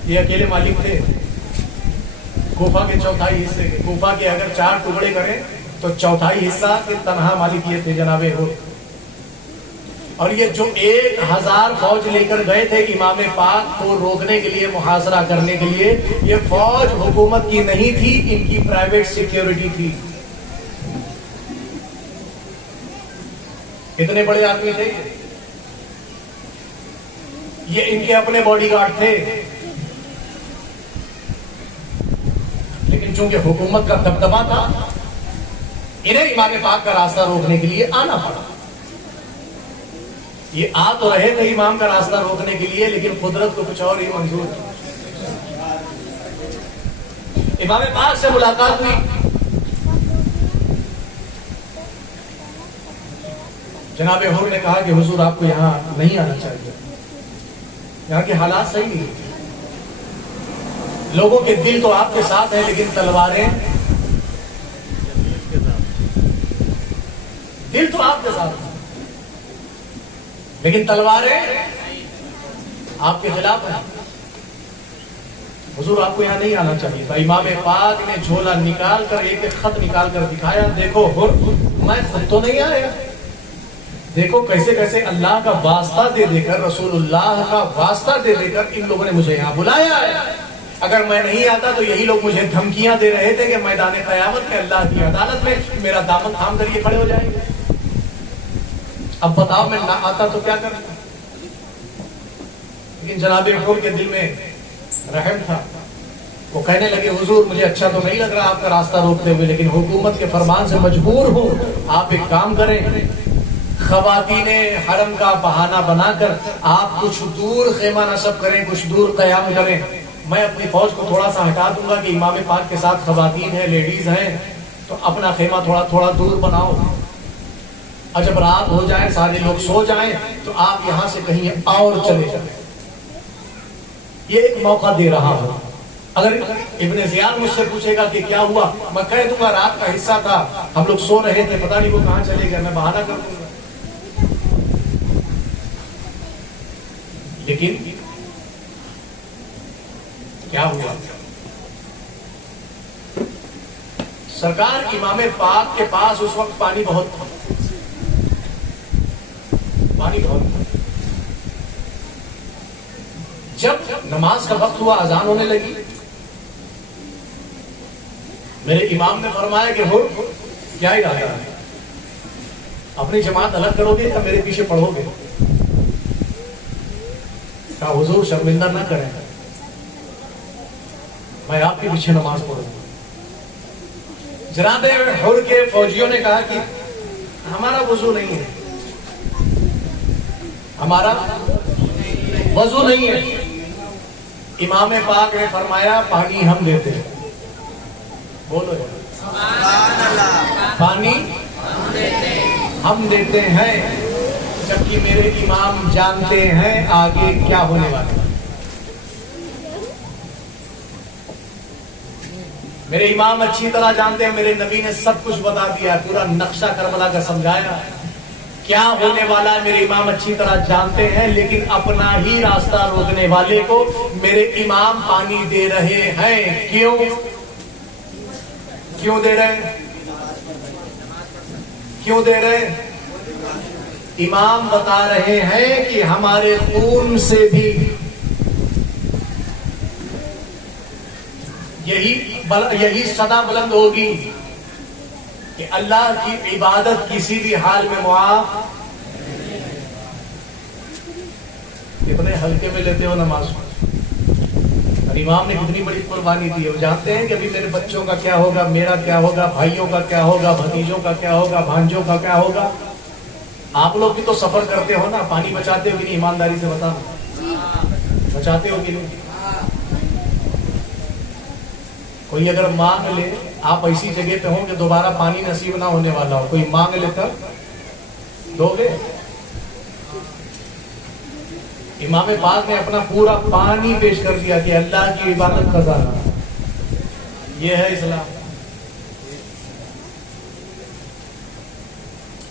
ये अकेले मालिक थे कूफा के चौथाई हिस्से के। कूफा के अगर 4 टुकड़े करें तो चौथाई हिस्सा के तनहा मालिक ये थे जनाबे हुर। और ये जो 1000 फौज लेकर गए थे इमाम पाक को रोकने के लिए, मुहासरा करने के लिए, ये फौज हुकूमत की नहीं थी, इनकी प्राइवेट सिक्योरिटी थी। इतने बड़े आदमी थे ये इनके अपने बॉडीगार्ड थे। लेकिन चूंकि हुकूमत का दबदबा था, इन्हें इमाम पाक का रास्ता रोकने के लिए आना पड़ा। ये आ तो रहे थे इमाम का रास्ता रोकने के लिए, लेकिन कुदरत को कुछ और ही मंजूर था। इमाम पाक से मुलाकात हुई। जनाबे हुर ने कहा कि हुजूर आपको यहां नहीं आना चाहिए, यहां के हालात सही नहीं। लोगों के दिल तो आपके साथ है, लेकिन तलवारें, दिल तो आपके साथ है लेकिन तलवारें आपके खिलाफ है। हुजूर आपको यहां नहीं आना चाहिए था। इमाम पाक ने झोला निकाल कर एक खत निकाल कर दिखाया, देखो हुर, मैं खुद तो नहीं आया, देखो कैसे कैसे अल्लाह का वास्ता दे देकर, रसूलुल्लाह का वास्ता दे देकर इन लोगों ने मुझे यहाँ बुलाया है। अगर मैं नहीं आता तो यही लोग मुझे धमकियां दे रहे थे कि मैदान क़यामत में अल्लाह की अदालत में मेरा दामन थाम कर ये खड़े हो जाएंगे। अब बताओ मैं ना आता तो क्या करूं? लेकिन जनाबे हुर के दिल में रहम था। वो कहने लगे, हुजूर मुझे अच्छा तो नहीं लग रहा आपका रास्ता रोकते हुए, लेकिन हुकूमत के फरमान से मजबूर हूं। आप एक काम करें, खवातीने हरम का बहाना बनाकर आप कुछ दूर खेमा नसब करें, कुछ दूर कयाम करें। मैं अपनी फौज को थोड़ा सा हटा दूंगा कि इमाम पाक के साथ खवातीन है, लेडीज हैं, तो अपना खेमा थोड़ा थोड़ा दूर बनाओ। और जब रात हो जाए, सारे लोग सो जाएं, तो आप यहां से कहीं और चले जाएं। ये एक मौका दे रहा हूं। अगर इब्ने ज़ियाद मुझसे पूछेगा कि क्या हुआ, मैं कह दूंगा रात का हिस्सा था, हम लोग सो रहे थे, पता नहीं वो कहां चले गए, मैं बहाना कर दूंगा। लेकिन क्या हुआ? सरकार इमाम पाक के पास उस वक्त पानी बहुत था, पानी बहुत था। जब नमाज का वक्त हुआ, अजान होने लगी, मेरे इमाम ने फरमाया कि हो क्या इरादा है, अपनी जमात अलग करोगे या मेरे पीछे पढ़ोगे? कहा हुजूर शर्मिंदा ना करें, मैं आपके पीछे नमाज पढ़ूंगा। जनाबे हुर के फौजियों ने कहा कि हमारा वजू नहीं है, हमारा वजू नहीं है। इमाम पाक ने फरमाया पानी हम देते हैं। बोलो पानी हम देते हैं, जबकि मेरे इमाम जानते हैं आगे क्या होने वाला है। मेरे इमाम अच्छी तरह जानते हैं, मेरे नबी ने सब कुछ बता दिया, पूरा नक्शा करबला का समझाया क्या होने वाला है। मेरे इमाम अच्छी तरह जानते हैं, लेकिन अपना ही रास्ता रोकने वाले को मेरे इमाम पानी दे रहे हैं। क्यों क्यों दे रहे हैं? क्यों दे रहे हैं? इमाम बता रहे हैं कि हमारे खून से भी यही सदा बुलंद होगी कि अल्लाह की इबादत किसी भी हाल में मुआफ। कितने हल्के में लेते हो नमाज को। और इमाम ने कितनी बड़ी कुर्बानी दी है। वो जानते हैं कि अभी मेरे बच्चों का क्या होगा, मेरा क्या होगा, भाइयों का क्या होगा, भतीजों का क्या होगा, भांजों का क्या होगा। आप लोग भी तो सफर करते हो ना, पानी बचाते हो कि नहीं? ईमानदारी से बताओ। बचाते हो कि नहीं? कोई अगर मांग ले, आप ऐसी जगह पे हो कि दोबारा पानी नसीब ना होने वाला हो, कोई मांग ले तब दोगे? इमाम पाक ने अपना पूरा पानी पेश कर दिया कि अल्लाह की इबादत खजाना, ये है इस्लाम।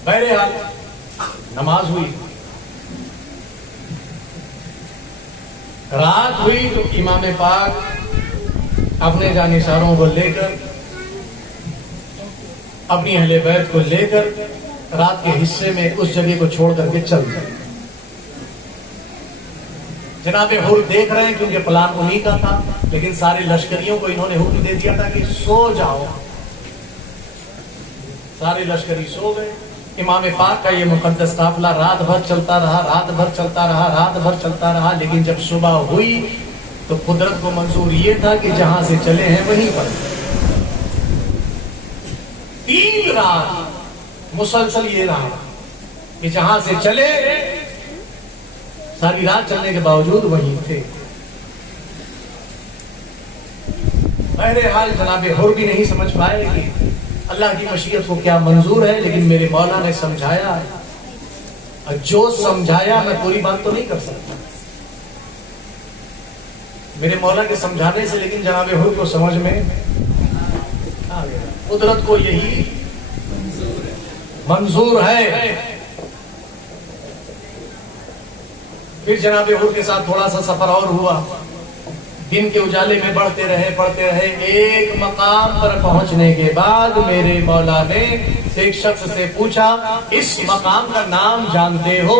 बहरहाल नमाज हुई, रात हुई तो इमाम पाक अपने जानिसारों को लेकर, अपनी अहले बैत को लेकर रात के हिस्से में उस जगह को छोड़ करके चल गए। जनाबे हुर देख रहे हैं क्योंकि प्लान उन्हीं का था, लेकिन सारे लश्करियों को इन्होंने हुक्म दे दिया था कि सो जाओ। सारे लश्करी सो गए। इमाम पाक का ये मुकद्दस काफिला रात भर चलता रहा, रात भर चलता रहा, रात भर चलता रहा। लेकिन जब सुबह हुई तो कुदरत को मंजूर ये था कि जहां से चले हैं वहीं पर 3 रात मुसलसल ये रहा कि जहां से चले, सारी रात चलने के बावजूद वहीं थे। बहरहाल जनाबे हुर भी नहीं समझ पाए कि अल्लाह की मशीयत को क्या मंजूर है, लेकिन मेरे मौला ने समझाया, और जो समझाया मैं पूरी बात तो नहीं कर सकता मेरे मौला के समझाने से, लेकिन जनाबे हुर को समझ में आ गया। कुदरत को यही मंजूर है। फिर जनाबे हुर के साथ थोड़ा सा सफर और हुआ। दिन के उजाले में बढ़ते रहे। एक मकाम पर पहुंचने के बाद मेरे मौला ने एक शख्स से पूछा, इस मकाम का नाम जानते हो?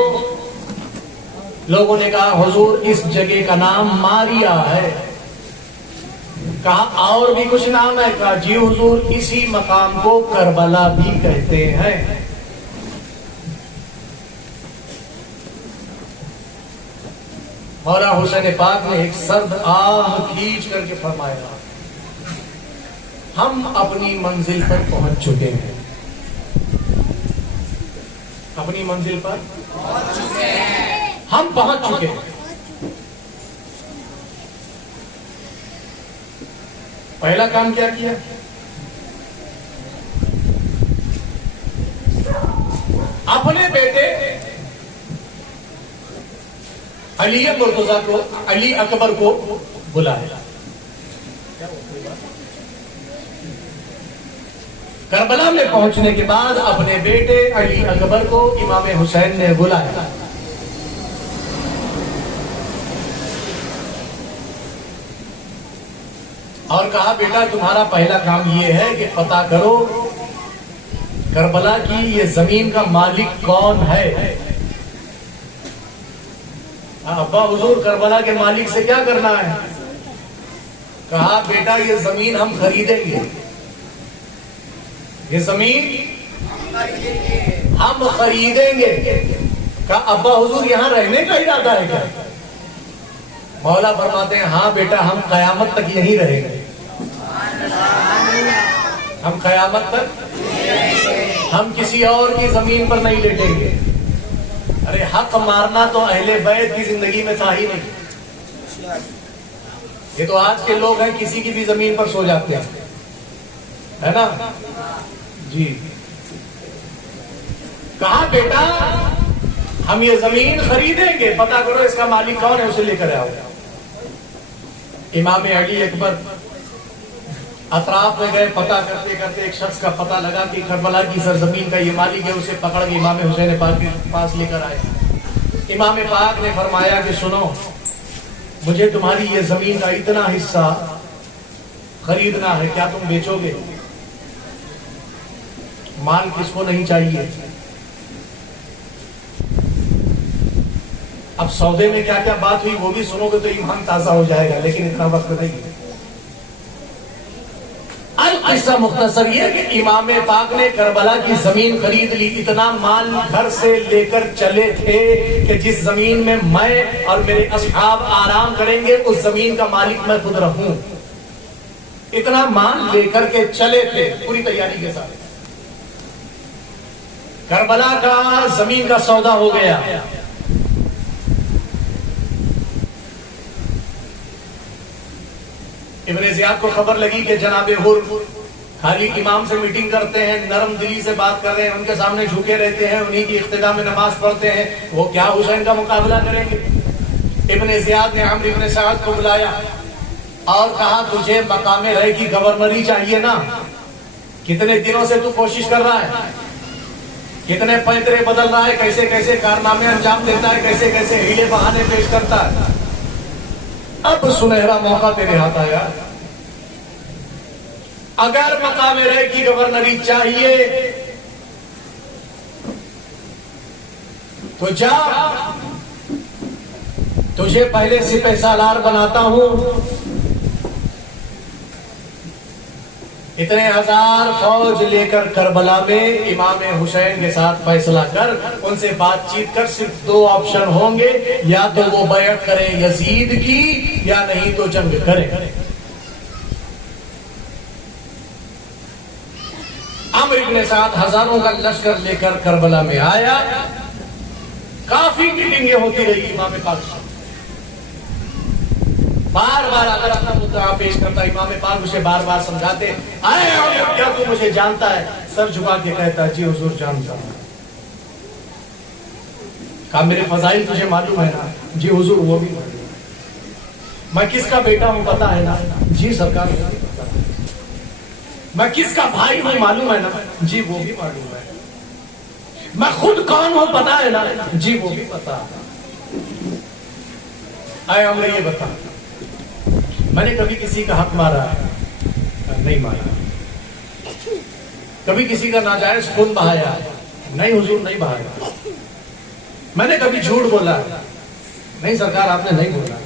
लोगों ने कहा हुजूर इस जगह का नाम मारिया है। कहा और भी कुछ नाम है? कहा जी हुजूर इसी मकाम को करबला भी कहते हैं। मौला हुसैन पाक ने एक सर्द आह खींच करके फरमाया, हम अपनी मंजिल पर पहुंच चुके हैं। अपनी मंजिल पर हम पहुंच चुके हैं। पहला काम क्या किया? अपने बेटे अली मुर्तजा को, अली अकबर को बुलाया। करबला में पहुंचने के बाद अपने बेटे अली अकबर को इमाम हुसैन ने बुलाया। और कहा बेटा तुम्हारा पहला काम यह है कि पता करो करबला की ये जमीन का मालिक कौन है। अब्बा हुजूर करबला के मालिक से क्या करना है? कहा बेटा ये जमीन हम खरीदेंगे, ये जमीन हम खरीदेंगे। कहा अब्बा हुजूर यहाँ रहने का इरादा है क्या? मौला फरमाते हैं हाँ बेटा हम कयामत तक यहीं रहेंगे। हम कयामत तक हम किसी और की जमीन पर नहीं लेटेंगे। अरे हक मारना तो अहले बैत की जिंदगी में था ही नहीं। ये तो आज के लोग हैं किसी की भी जमीन पर सो जाते हैं, है ना जी। कहा बेटा हम ये जमीन खरीदेंगे, पता करो इसका मालिक कौन है, उसे लेकर आओ। इमाम अली अकबर अतराफ में गए, पता करते करते एक शख्स का पता लगा कि करबला की सरजमीन का ये मालिक है। उसे पकड़ के इमाम हुसैन पाक के पास लेकर आए। इमाम पाक ने फरमाया कि सुनो, मुझे तुम्हारी ये जमीन का इतना हिस्सा खरीदना है, क्या तुम बेचोगे? माल किसको नहीं चाहिए? अब सौदे में क्या क्या बात हुई वो भी सुनोगे तो ईमान ताजा हो जाएगा, लेकिन इतना वक्त नहीं है। ऐसा मुख्तसर ये कि इमाम पाक ने करबला की जमीन खरीद ली। इतना माल घर से लेकर चले थे कि जिस जमीन में मैं और मेरे असहाब आराम करेंगे उस जमीन का मालिक मैं खुद रहूं। इतना माल लेकर के चले थे पूरी तैयारी के साथ। करबला का जमीन का सौदा हो गया। इब्ने ज़ियाद को खबर लगी कि जनाबे हुर खाली इमाम से मीटिंग करते हैं, नरम दिली से बात कर रहे हैं, उनके सामने झुके रहते हैं, उन्हीं की इख्तिदा में नमाज पढ़ते हैं, वो क्या हुसैन का मुकाबला करेंगे। इब्ने ज़ियाद ने अम्र इब्ने सअद को बुलाया और कहा, तुझे मकामे रहे की गवर्नरी चाहिए ना, कितने दिनों से तू कोशिश कर रहा है, कितने पैतरे बदल रहा है, कैसे कैसे कारनामे अंजाम देता है, कैसे कैसे हीले बहाने पेश करता है। अब सुनहरा मौका तेरे हाथ आया। अगर मकामे रहे की गवर्नरी चाहिए तो जा, तुझे पहले सिपह सालार बनाता हूं, इतने हजार फौज लेकर करबला में इमाम हुसैन के साथ फैसला कर, उनसे बातचीत कर। सिर्फ दो ऑप्शन होंगे, या तो वो बैअत करें यजीद की, या नहीं तो जंग करें। अम्र इब्ने सअद हजारों का लश्कर लेकर करबला में आया। काफी मीटिंगें होती रही इमाम पाक से, बार बार अगर अपना मुद्दा पेश करता, इमाम पाक उसे बार बार समझाते, अरे क्या तू मुझे जानता है? सर झुका के कहता, जी हुजूर जानता हूं। कहा, मेरे फजाइल तुझे मालूम है ना? जी हुजूर वो भी मालूम है। मैं किसका बेटा हूं पता है ना? जी सरकार वो भी पता है। मैं किसका भाई हूं मालूम है ना? जी वो भी मालूम है। मैं खुद कौन हूं पता है ना? जी वो भी पता है। आए हमने ये बता, मैंने कभी किसी का हक मारा है? नहीं मारा। कभी किसी का नाजायज खून बहाया? नहीं हुजूर नहीं बहाया। मैंने कभी झूठ बोला? नहीं सरकार आपने नहीं बोला।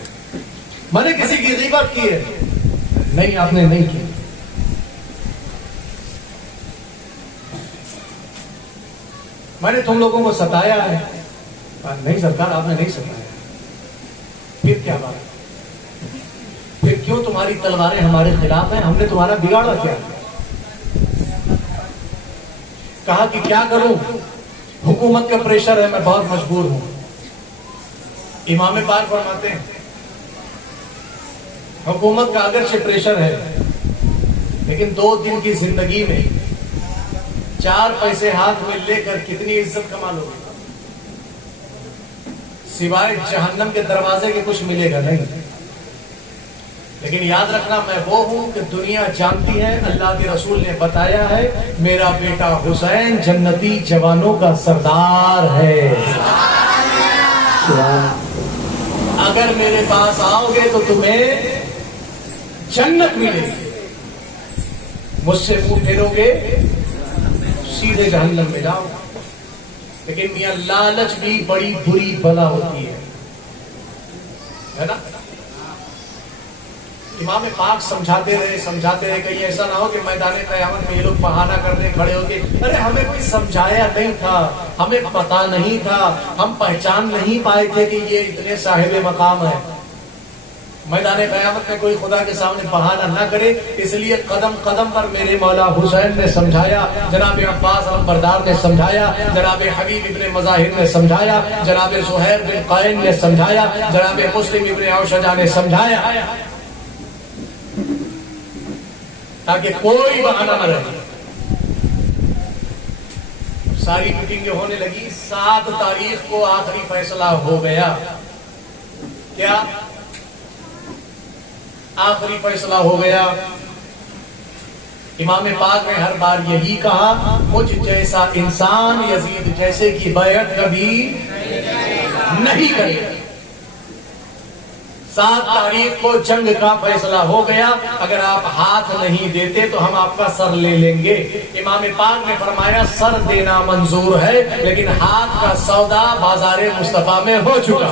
मैंने किसी की ग़ीबत की है? नहीं आपने नहीं की। मैंने तुम लोगों को सताया है? नहीं सरकार आपने नहीं सताया। फिर क्या बात? फिर क्यों तुम्हारी तलवारें हमारे खिलाफ हैं? हमने तुम्हारा बिगाड़ा क्या? कहा कि क्या करूं, हुकूमत का प्रेशर है, मैं बहुत मजबूर हूं। इमाम पाक फरमाते हैं, हुकूमत का अगर से प्रेशर है, लेकिन 2 दिन की जिंदगी में 4 पैसे हाथ में लेकर कितनी इज्जत कमा लोगे? सिवाय जहन्नम के दरवाजे के कुछ मिलेगा नहीं। लेकिन याद रखना, मैं वो हूं कि दुनिया जानती है, अल्लाह के रसूल ने बताया है, मेरा बेटा हुसैन जन्नती जवानों का सरदार है। अगर मेरे पास आओगे तो तुम्हें जन्नत मिलेगी, मुझसे मुंह फेरोगे सीधे जहन्नम में जाओ। लेकिन मियां लालच भी बड़ी बुरी बला होती है ना? इमाम पाक समझाते रहे, कहीं ऐसा ना हो कि मैदान क़यामत में ये लोग बहाना करने खड़े होके, अरे हमें कोई समझाया नहीं था, हमें पता नहीं था, हम पहचान नहीं पाए थे कि ये इतने साहिब मकाम है। मैदान क़यामत में कोई खुदा के सामने बहाना ना करे, इसलिए कदम कदम पर मेरे मौला हुसैन ने समझाया, जनाब अब्बास अलबरदार ने समझाया, जनाब हबीब इब्ने मज़ाहिर ने समझाया, जनाब ज़ुहैर बिन क़ैन ने समझाया, जनाब मुस्लिम इब्ने औशजा ने समझाया, ताकि कोई बहाना न रहे। सारी मीटिंगें होने लगी। 7 तारीख को आखिरी फैसला हो गया। क्या आखिरी फैसला हो गया? इमाम पाक ने हर बार यही कहा, मुझ जैसा इंसान यजीद जैसे की बैअत कभी नहीं करेगा। 7 तारीख को जंग का फैसला हो गया। अगर आप हाथ नहीं देते तो हम आपका सर ले लेंगे। इमाम पाक ने फरमाया, सर देना मंजूर है, लेकिन हाथ का सौदा बाजारे मुस्तफा में हो चुका।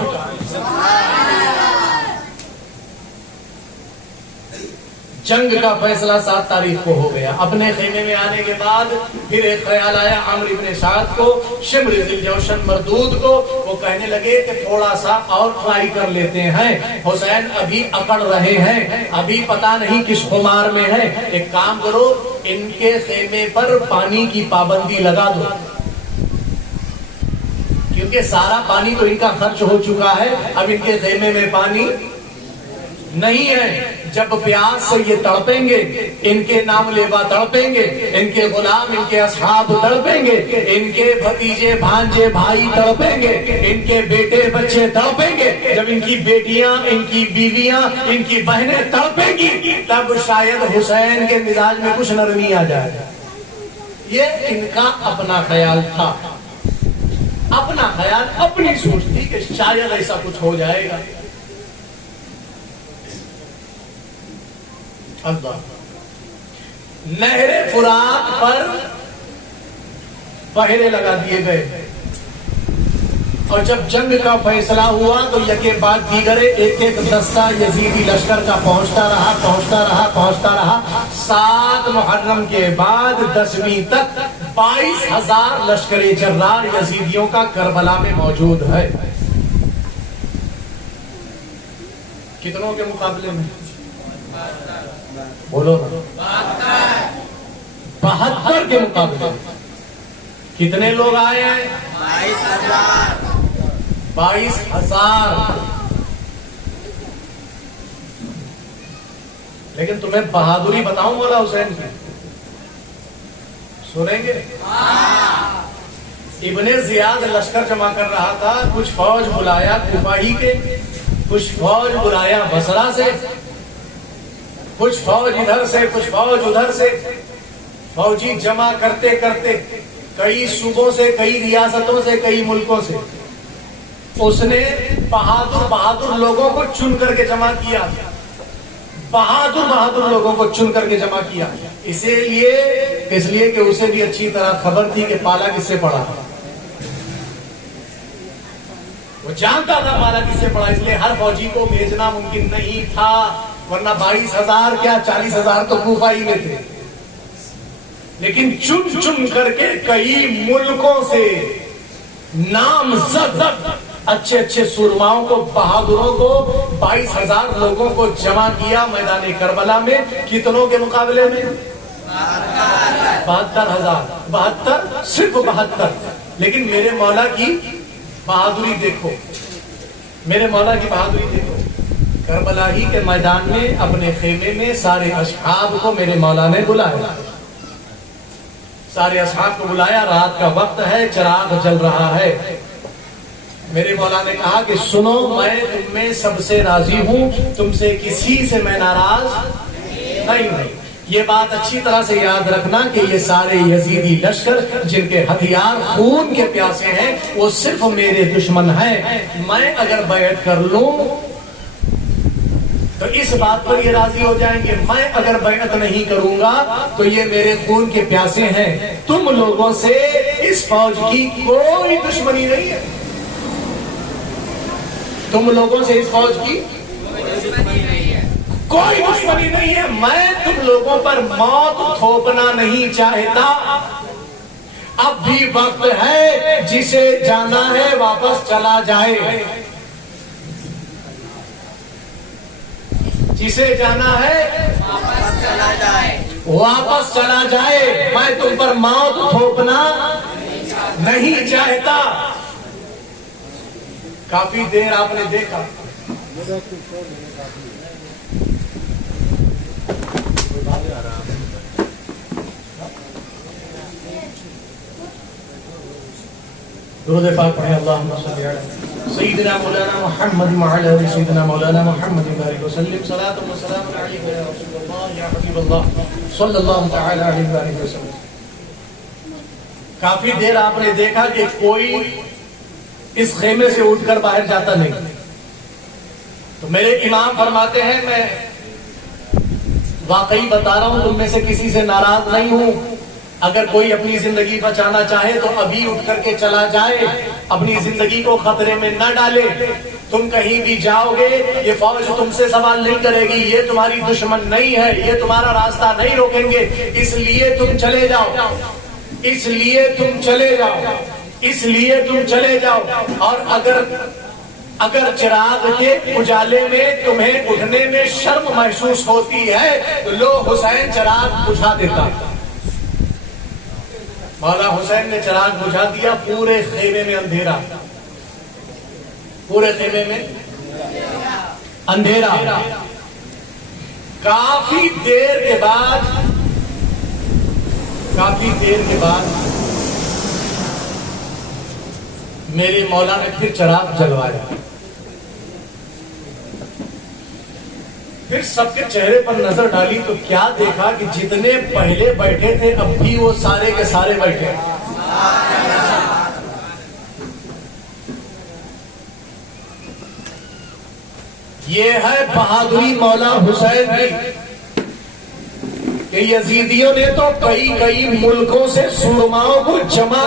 जंग का फैसला 7 तारीख को हो गया। अपने खेमे में आने के बाद फिर एक ख्याल आया अम्र इब्ने सअद को, शिम्र ज़िल जौशन मरदूद को। वो कहने लगे कि थोड़ा सा और ट्राई कर लेते हैं, हुसैन अभी अकड़ रहे हैं, अभी पता नहीं किस खुमार में है। एक काम करो, इनके खेमे पर पानी की पाबंदी लगा दो, क्योंकि सारा पानी तो इनका खर्च हो चुका है, अब इनके खेमे में पानी नहीं है। जब प्यास से ये तड़पेंगे, इनके नाम लेवा तड़पेंगे, इनके गुलाम, इनके असहाब तड़पेंगे, इनके भतीजे भांजे भाई तड़पेंगे, इनके बेटे बच्चे तड़पेंगे, जब इनकी बेटियां, इनकी बीवियां, इनकी बहनें तड़पेंगी, तब शायद हुसैन के मिजाज में कुछ नरमी आ जाए। ये इनका अपना ख्याल था, अपना ख्याल, अपनी सोच थी कि शायद ऐसा कुछ हो जाएगा। अल्लाह, नहरे फुरात पर पहरे लगा दिए गए और जब जंग का फैसला हुआ तो यके बाद दीगरे एक एक दस्ता यजीदी लश्कर का पहुंचता रहा। 7 मुहर्रम के बाद 10वीं तक 22,000 लश्कर जर्रार यजीदियों का करबला में मौजूद है। कितनों के मुकाबले में? बोलो ना। 72 के मुकाबले कितने लोग आए हैं? 22,000। लेकिन तुम्हें बहादुरी बताऊं मौला हुसैन की, सुनेंगे? इब्ने जियाद लश्कर जमा कर रहा था, कुछ फौज बुलाया कुफाही के, कुछ फौज बुलाया बसरा से, कुछ फौज इधर से, कुछ फौज उधर से। फौजी जमा करते करते कई सूबों से, कई रियासतों से, कई मुल्कों से उसने बहादुर लोगों को चुन करके जमा किया, बहादुर लोगों को चुन करके जमा किया। इसलिए कि उसे भी अच्छी तरह खबर थी कि पाला किससे पड़ा, वो जानता था पाला किससे पड़ा, इसलिए हर फौजी को भेजना मुमकिन नहीं था, वरना 22,000 क्या 40,000 तो कुफाई में थे। लेकिन चुन चुन करके कई मुल्कों से नामजद अच्छे सूरमाओं को, बहादुरों को, 22,000 लोगों को जमा किया मैदान करबला में। कितनों के मुकाबले में? 72,000। 72, सिर्फ 72। लेकिन मेरे मौला की बहादुरी देखो, मेरे मौला की बहादुरी देखो। करबला ही के मैदान में अपने खेमे में सारे असहाब को मेरे मौला ने बुलाया, सारे असहाब को बुलाया। रात का वक्त है, चिराग जल रहा है। मेरे मौला ने कहा कि सुनो, मैं तुम में सबसे राजी हूं, तुमसे किसी से मैं नाराज नहीं हूं। ये बात अच्छी तरह से याद रखना कि ये सारे यजीदी लश्कर जिनके हथियार खून के प्यासे हैं, वो सिर्फ मेरे दुश्मन हैं। मैं अगर बैत कर लूं तो इस बात पर ये राजी हो जाएंगे, मैं अगर बैत नहीं करूंगा तो ये मेरे खून के प्यासे हैं। तुम लोगों से इस फौज की कोई दुश्मनी नहीं है, तुम लोगों से इस फौज की कोई दुश्मनी नहीं है। मैं तुम लोगों पर मौत थोपना नहीं चाहता। अब भी वक्त है, जिसे जाना है वापस चला जाए, जिसे जाना है वापस चला जाए, वापस चला जाए। मैं तुम पर मौत थोपना नहीं चाहता। काफी देर आपने देखा, दुरूद पाक पढ़े। अल्लाहुम्मा सल्ली अला सय्यिदिना मौलाना मुहम्मद व अला आलि सय्यिदिना मौलाना मुहम्मद व सल्लिम सलातु व सलाम अलैका या रसूलल्लाह या हबीबल्लाह सल्लल्लाहु तआला अलैहि वसल्लम। काफी देर आपने देखा कि कोई इस खेमे से उठकर बाहर जाता नहीं। तो मेरे इमाम फरमाते हैं, मैं वाकई बता रहा हूं, तुम में से किसी से नाराज नहीं हूं। अगर कोई अपनी जिंदगी बचाना चाहे तो अभी उठ करके चला जाए, अपनी जिंदगी को खतरे में न डाले। तुम कहीं भी जाओगे, ये फौज तुमसे सवाल नहीं करेगी, ये तुम्हारी दुश्मन नहीं है, ये तुम्हारा रास्ता नहीं रोकेंगे, इसलिए तुम चले जाओ, इसलिए तुम चले जाओ, इसलिए तुम चले जाओ। और अगर चिराग के उजाले में तुम्हें उठने में शर्म महसूस होती है तो लो, हुसैन चिराग बुझा देता। मौला हुसैन ने चिराग बुझा दिया। पूरे खेमे में अंधेरा, पूरे खेमे में अंधेरा। काफी देर के बाद मेरे मौला ने फिर चिराग जलवाया। फिर सबके चेहरे पर नजर डाली तो क्या देखा कि जितने पहले बैठे थे अब भी वो सारे के सारे बैठे। ये है बहादुरी मौला हुसैन की कि यजीदियों ने तो कई मुल्कों से सुरमाओं को जमा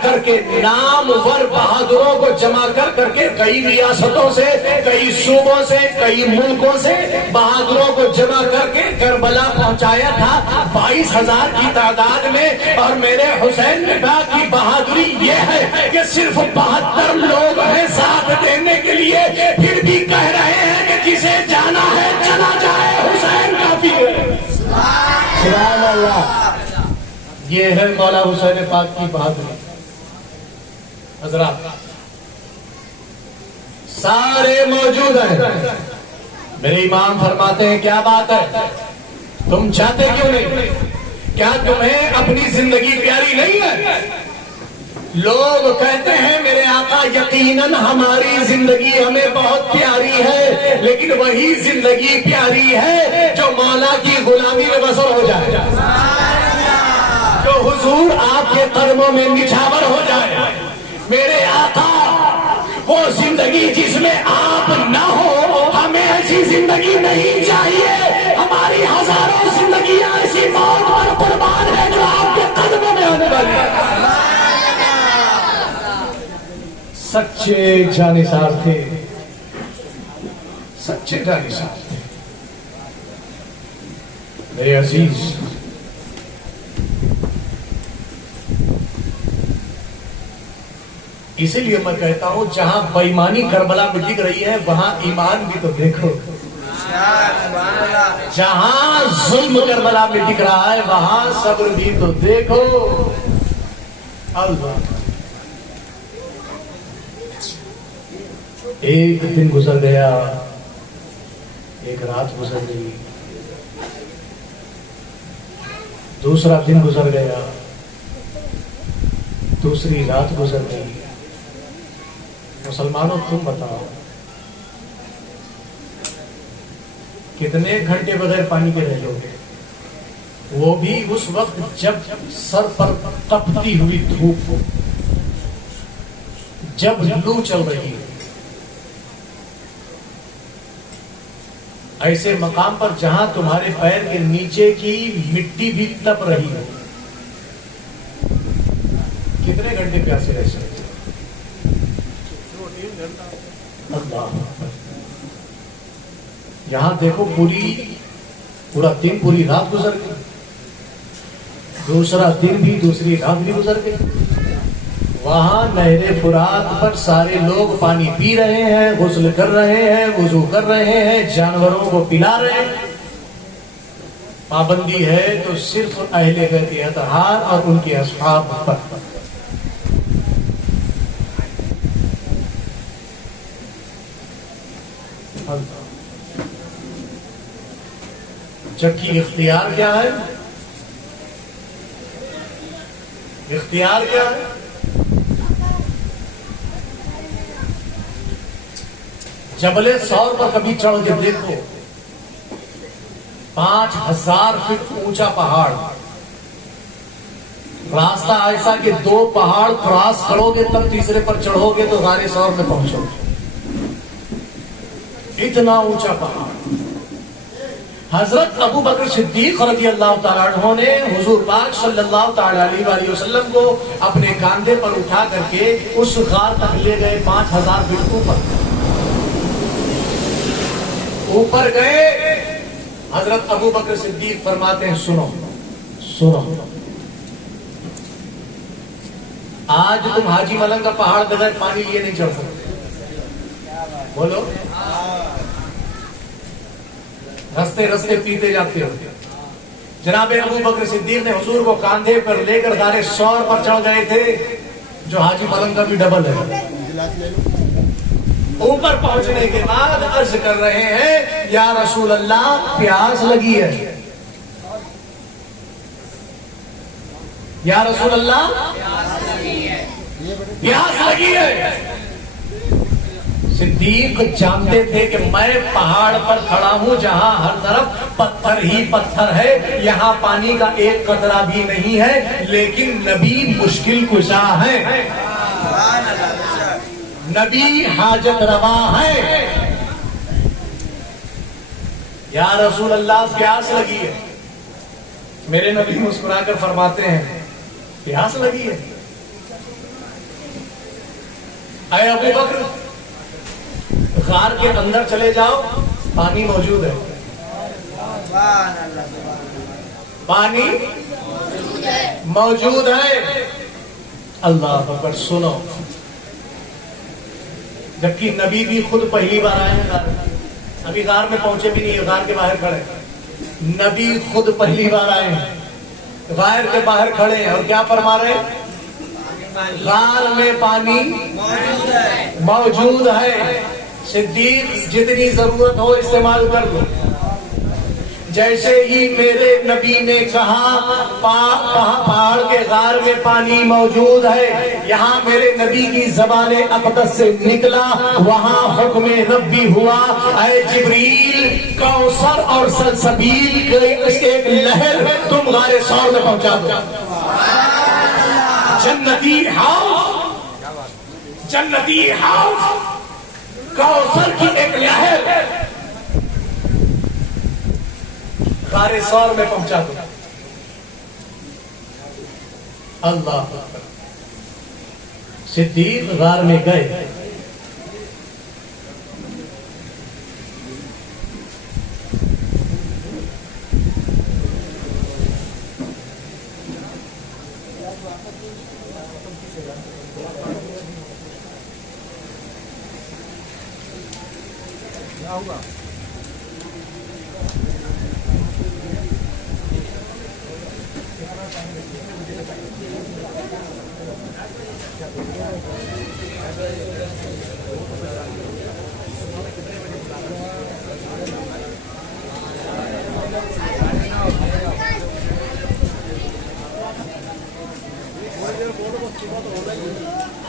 करके नामवर बहादुरों को जमा करके कई रियासतों से, कई सूबों से, कई मुल्कों से बहादुरों को जमा करके करबला पहुंचाया था 22,000 की तादाद में। और मेरे हुसैन पाक की बहादुरी ये है कि सिर्फ 72 लोग हैं साथ देने के लिए, फिर भी कह रहे हैं कि जिसे जाना है चला जाए, हुसैन काफी है। सुभान अल्लाह। ये है मौला हुसैन पाक की बहादुरी। हजरात सारे मौजूद हैं। मेरे इमाम फरमाते हैं क्या बात है, तुम चाहते क्यों नहीं? क्या तुम्हें अपनी जिंदगी प्यारी नहीं है? लोग कहते हैं मेरे आका यकीनन हमारी जिंदगी हमें बहुत प्यारी है, लेकिन वही जिंदगी प्यारी है जो मौला की गुलामी में बसर हो जाए, जो हुजूर आपके कदमों में निछावर हो जाए। मेरे आका वो जिंदगी जिसमें आप ना हो, हमें ऐसी जिंदगी नहीं चाहिए। हमारी हजारों जिंदगियां ऐसी मौत पर कुर्बान है जो आपके कदमों में आने वाली है। सच्चे जानिसार थे, सच्चे जानिसार थे मेरे अजीज। इसीलिए मैं कहता हूं जहां बेईमानी करबला में दिख रही है वहां ईमान भी तो देखो। जहां जुल्म करबला में दिख रहा है वहां सब्र भी तो देखो। अल्लाह। एक दिन गुजर गया, एक रात गुजर गई, दूसरा दिन गुजर गया, दूसरी रात गुजर गई। मुसलमानों तुम बताओ कितने घंटे बगैर पानी के रह लोगे? वो भी उस वक्त जब सर पर तपती हुई धूप हो, जब लू चल रही है, ऐसे मकाम पर जहां तुम्हारे पैर के नीचे की मिट्टी भी तप रही है, कितने घंटे प्यासे रह सकते? अल्लाह। यहां देखो पूरा दिन, पूरी रात गुजर गई, दूसरा दिन भी, दूसरी रात भी गुजर गई। वहां नहरे फुरात पर सारे लोग पानी पी रहे हैं, गुस्ल कर रहे हैं, वुजू कर रहे हैं, जानवरों को पिला रहे हैं। पाबंदी है तो सिर्फ अहले बैत अतहार और उनके अस्हाब पर। जबकि इख्तियार क्या है? इख्तियार क्या है? जबले सौर पर कभी चढ़ के देखो, 5000 फीट ऊंचा पहाड़, रास्ता ऐसा कि 2 पहाड़ क्रॉस करोगे तब तीसरे पर चढ़ोगे तो गारे सौर में पहुंचोगे। इतना ऊंचा पहाड़। हजरत अबू बकर सिद्दीक रज़ी अल्लाह तआला अन्हु ने हुजूर पाक सल्लल्लाहु तआला अलैहि वसल्लम को अपने कांधे पर उठा करके उस गार तक ले गए। 5000 फीट ऊपर गए। हजरत अबू बकर सिद्दीक फरमाते हैं सुनो सुनो, आज तुम हाजी मलंग का पहाड़ बगैर पानी लिए नहीं चढ़ सकते। बोलो, रस्ते रस्ते पीते जाते हो। जनाब अबू बकर सिद्दीक ने हुजूर को कांधे पर लेकर गारे सौर पर चढ़ गए थे, जो हाजी मलंग का भी डबल है। ऊपर पहुंचने के बाद अर्ज कर रहे हैं, या रसूल अल्लाह प्यास लगी है, या रसूल अल्लाह प्यास लगी है। सिद्दीक जानते थे कि मैं पहाड़ पर खड़ा हूं जहां हर तरफ पत्थर ही पत्थर है, यहां पानी का एक कतरा भी नहीं है, लेकिन नबी मुश्किल कुशा है, नबी हाजत रवा है। या रसूल अल्लाह प्यास लगी है। मेरे नबी मुस्कुराकर फरमाते हैं, प्यास लगी है? अरे अबू बकर, गार के अंदर चले जाओ, पानी मौजूद है, पानी मौजूद है। अल्लाह अकबर। सुनो, जबकि नबी भी खुद पहली बार आए हैं गार, अभी गार में पहुंचे भी नहीं है, गार के बाहर खड़े। नबी खुद पहली बार आए हैं, गार के बाहर खड़े हैं और क्या फरमा रहे हैं? गार में पानी मौजूद है। सिद्दीक, जितनी जरूरत हो इस्तेमाल कर लो। जैसे ही मेरे नबी ने कहा पहाड़ के गार में पानी मौजूद है, यहाँ मेरे नबी की ज़बाने अक़दस से निकला, वहां हुक्म रब्बी हुआ, ऐ जिब्रील, कौसर और सलसबील के एक लहर तुम गारे सौर में पहुंचा दो। जन्नती हाउस, जन्नती हाउस, कौसर की एक लहर गारे सौर में पहुंचा दो। अल्लाह। सिद्दीक गार में गए,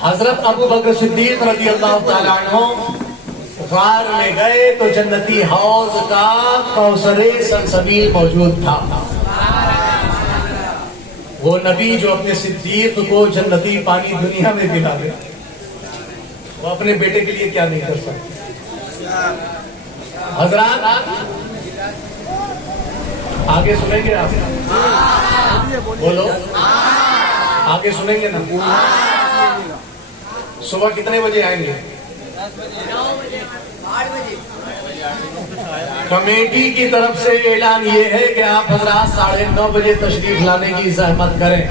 हजरत अबू बकर सिद्दीक रज़ी अल्लाह तआला अन्हु गार में गए तो जन्नती हौज का कौसरे सलसबील मौजूद था। वो नबी जो अपने सिद्दीक को जन्नती पानी दुनिया में पिला दे, वो अपने बेटे के लिए क्या नहीं कर सकते। हजरात, आगे सुनेंगे आप? बोलो, आगे सुनेंगे ना? सुबह कितने बजे आएंगे? 8 बजे। कमेटी की तरफ से ऐलान ये है कि आप हजरात 9:30 बजे तशरीफ लाने की जहमत करें,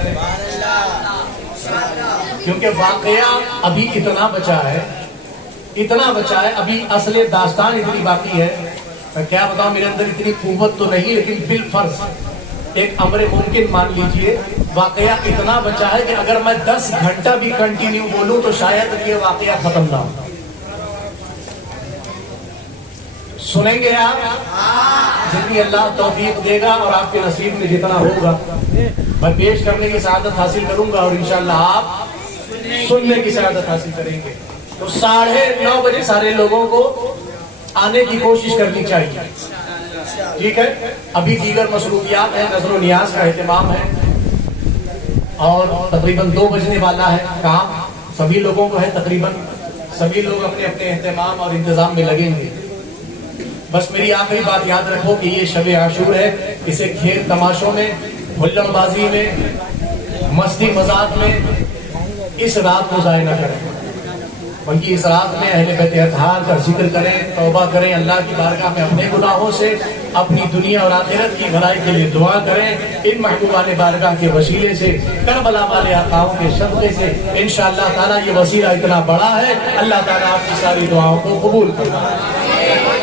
क्योंकि वाकया अभी इतना बचा है, इतना बचा है, अभी असले दास्तान इतनी बाकी है। मैं क्या बताऊं, मेरे अंदर इतनी कुव्वत तो नहीं, लेकिन बिल फर्ज एक अमरे मुमकिन मान लीजिए, वाकया इतना बचा है कि अगर मैं 10 घंटा भी कंटिन्यू बोलूं तो शायद ये वाकया खत्म ना हो। सुनेंगे आप? जितनी अल्लाह तौफीक देगा और आपके नसीब में जितना होगा, मैं पेश करने की सआदत हासिल करूंगा और इंशाअल्लाह आप सुनने की सआदत हासिल करेंगे। तो 9:30 बजे सारे लोगों को आने की कोशिश करनी चाहिए, ठीक है? अभी दीगर मसरूफियात है, नजर नियाज का एहतमाम है और तकरीबन 2 बजने वाला है। काम सभी लोगों को है, तकरीबन सभी लोग अपने अपने एहतमाम और इंतजाम में लगेंगे। बस मेरी आखिरी बात याद रखो कि ये शब आशूर है, इसे खेल तमाशों में, हुल्लड़बाजी में, मस्ती मजाक में इस रात को ज़ाया न करें, बल्कि इस रात में अहले बैत अतहार का जिक्र करें, तौबा करें, अल्लाह की बारगाह में अपने गुनाहों से अपनी दुनिया और आखिरत की भलाई के लिए दुआ करें। इन महबूबाने बारगाह के वसीले से, करबला वाले आकाओं के सदक़े से इंशाअल्लाह ताला ये वसीला इतना बड़ा है, अल्लाह ताला आपकी सारी दुआओं को कबूल फरमाए।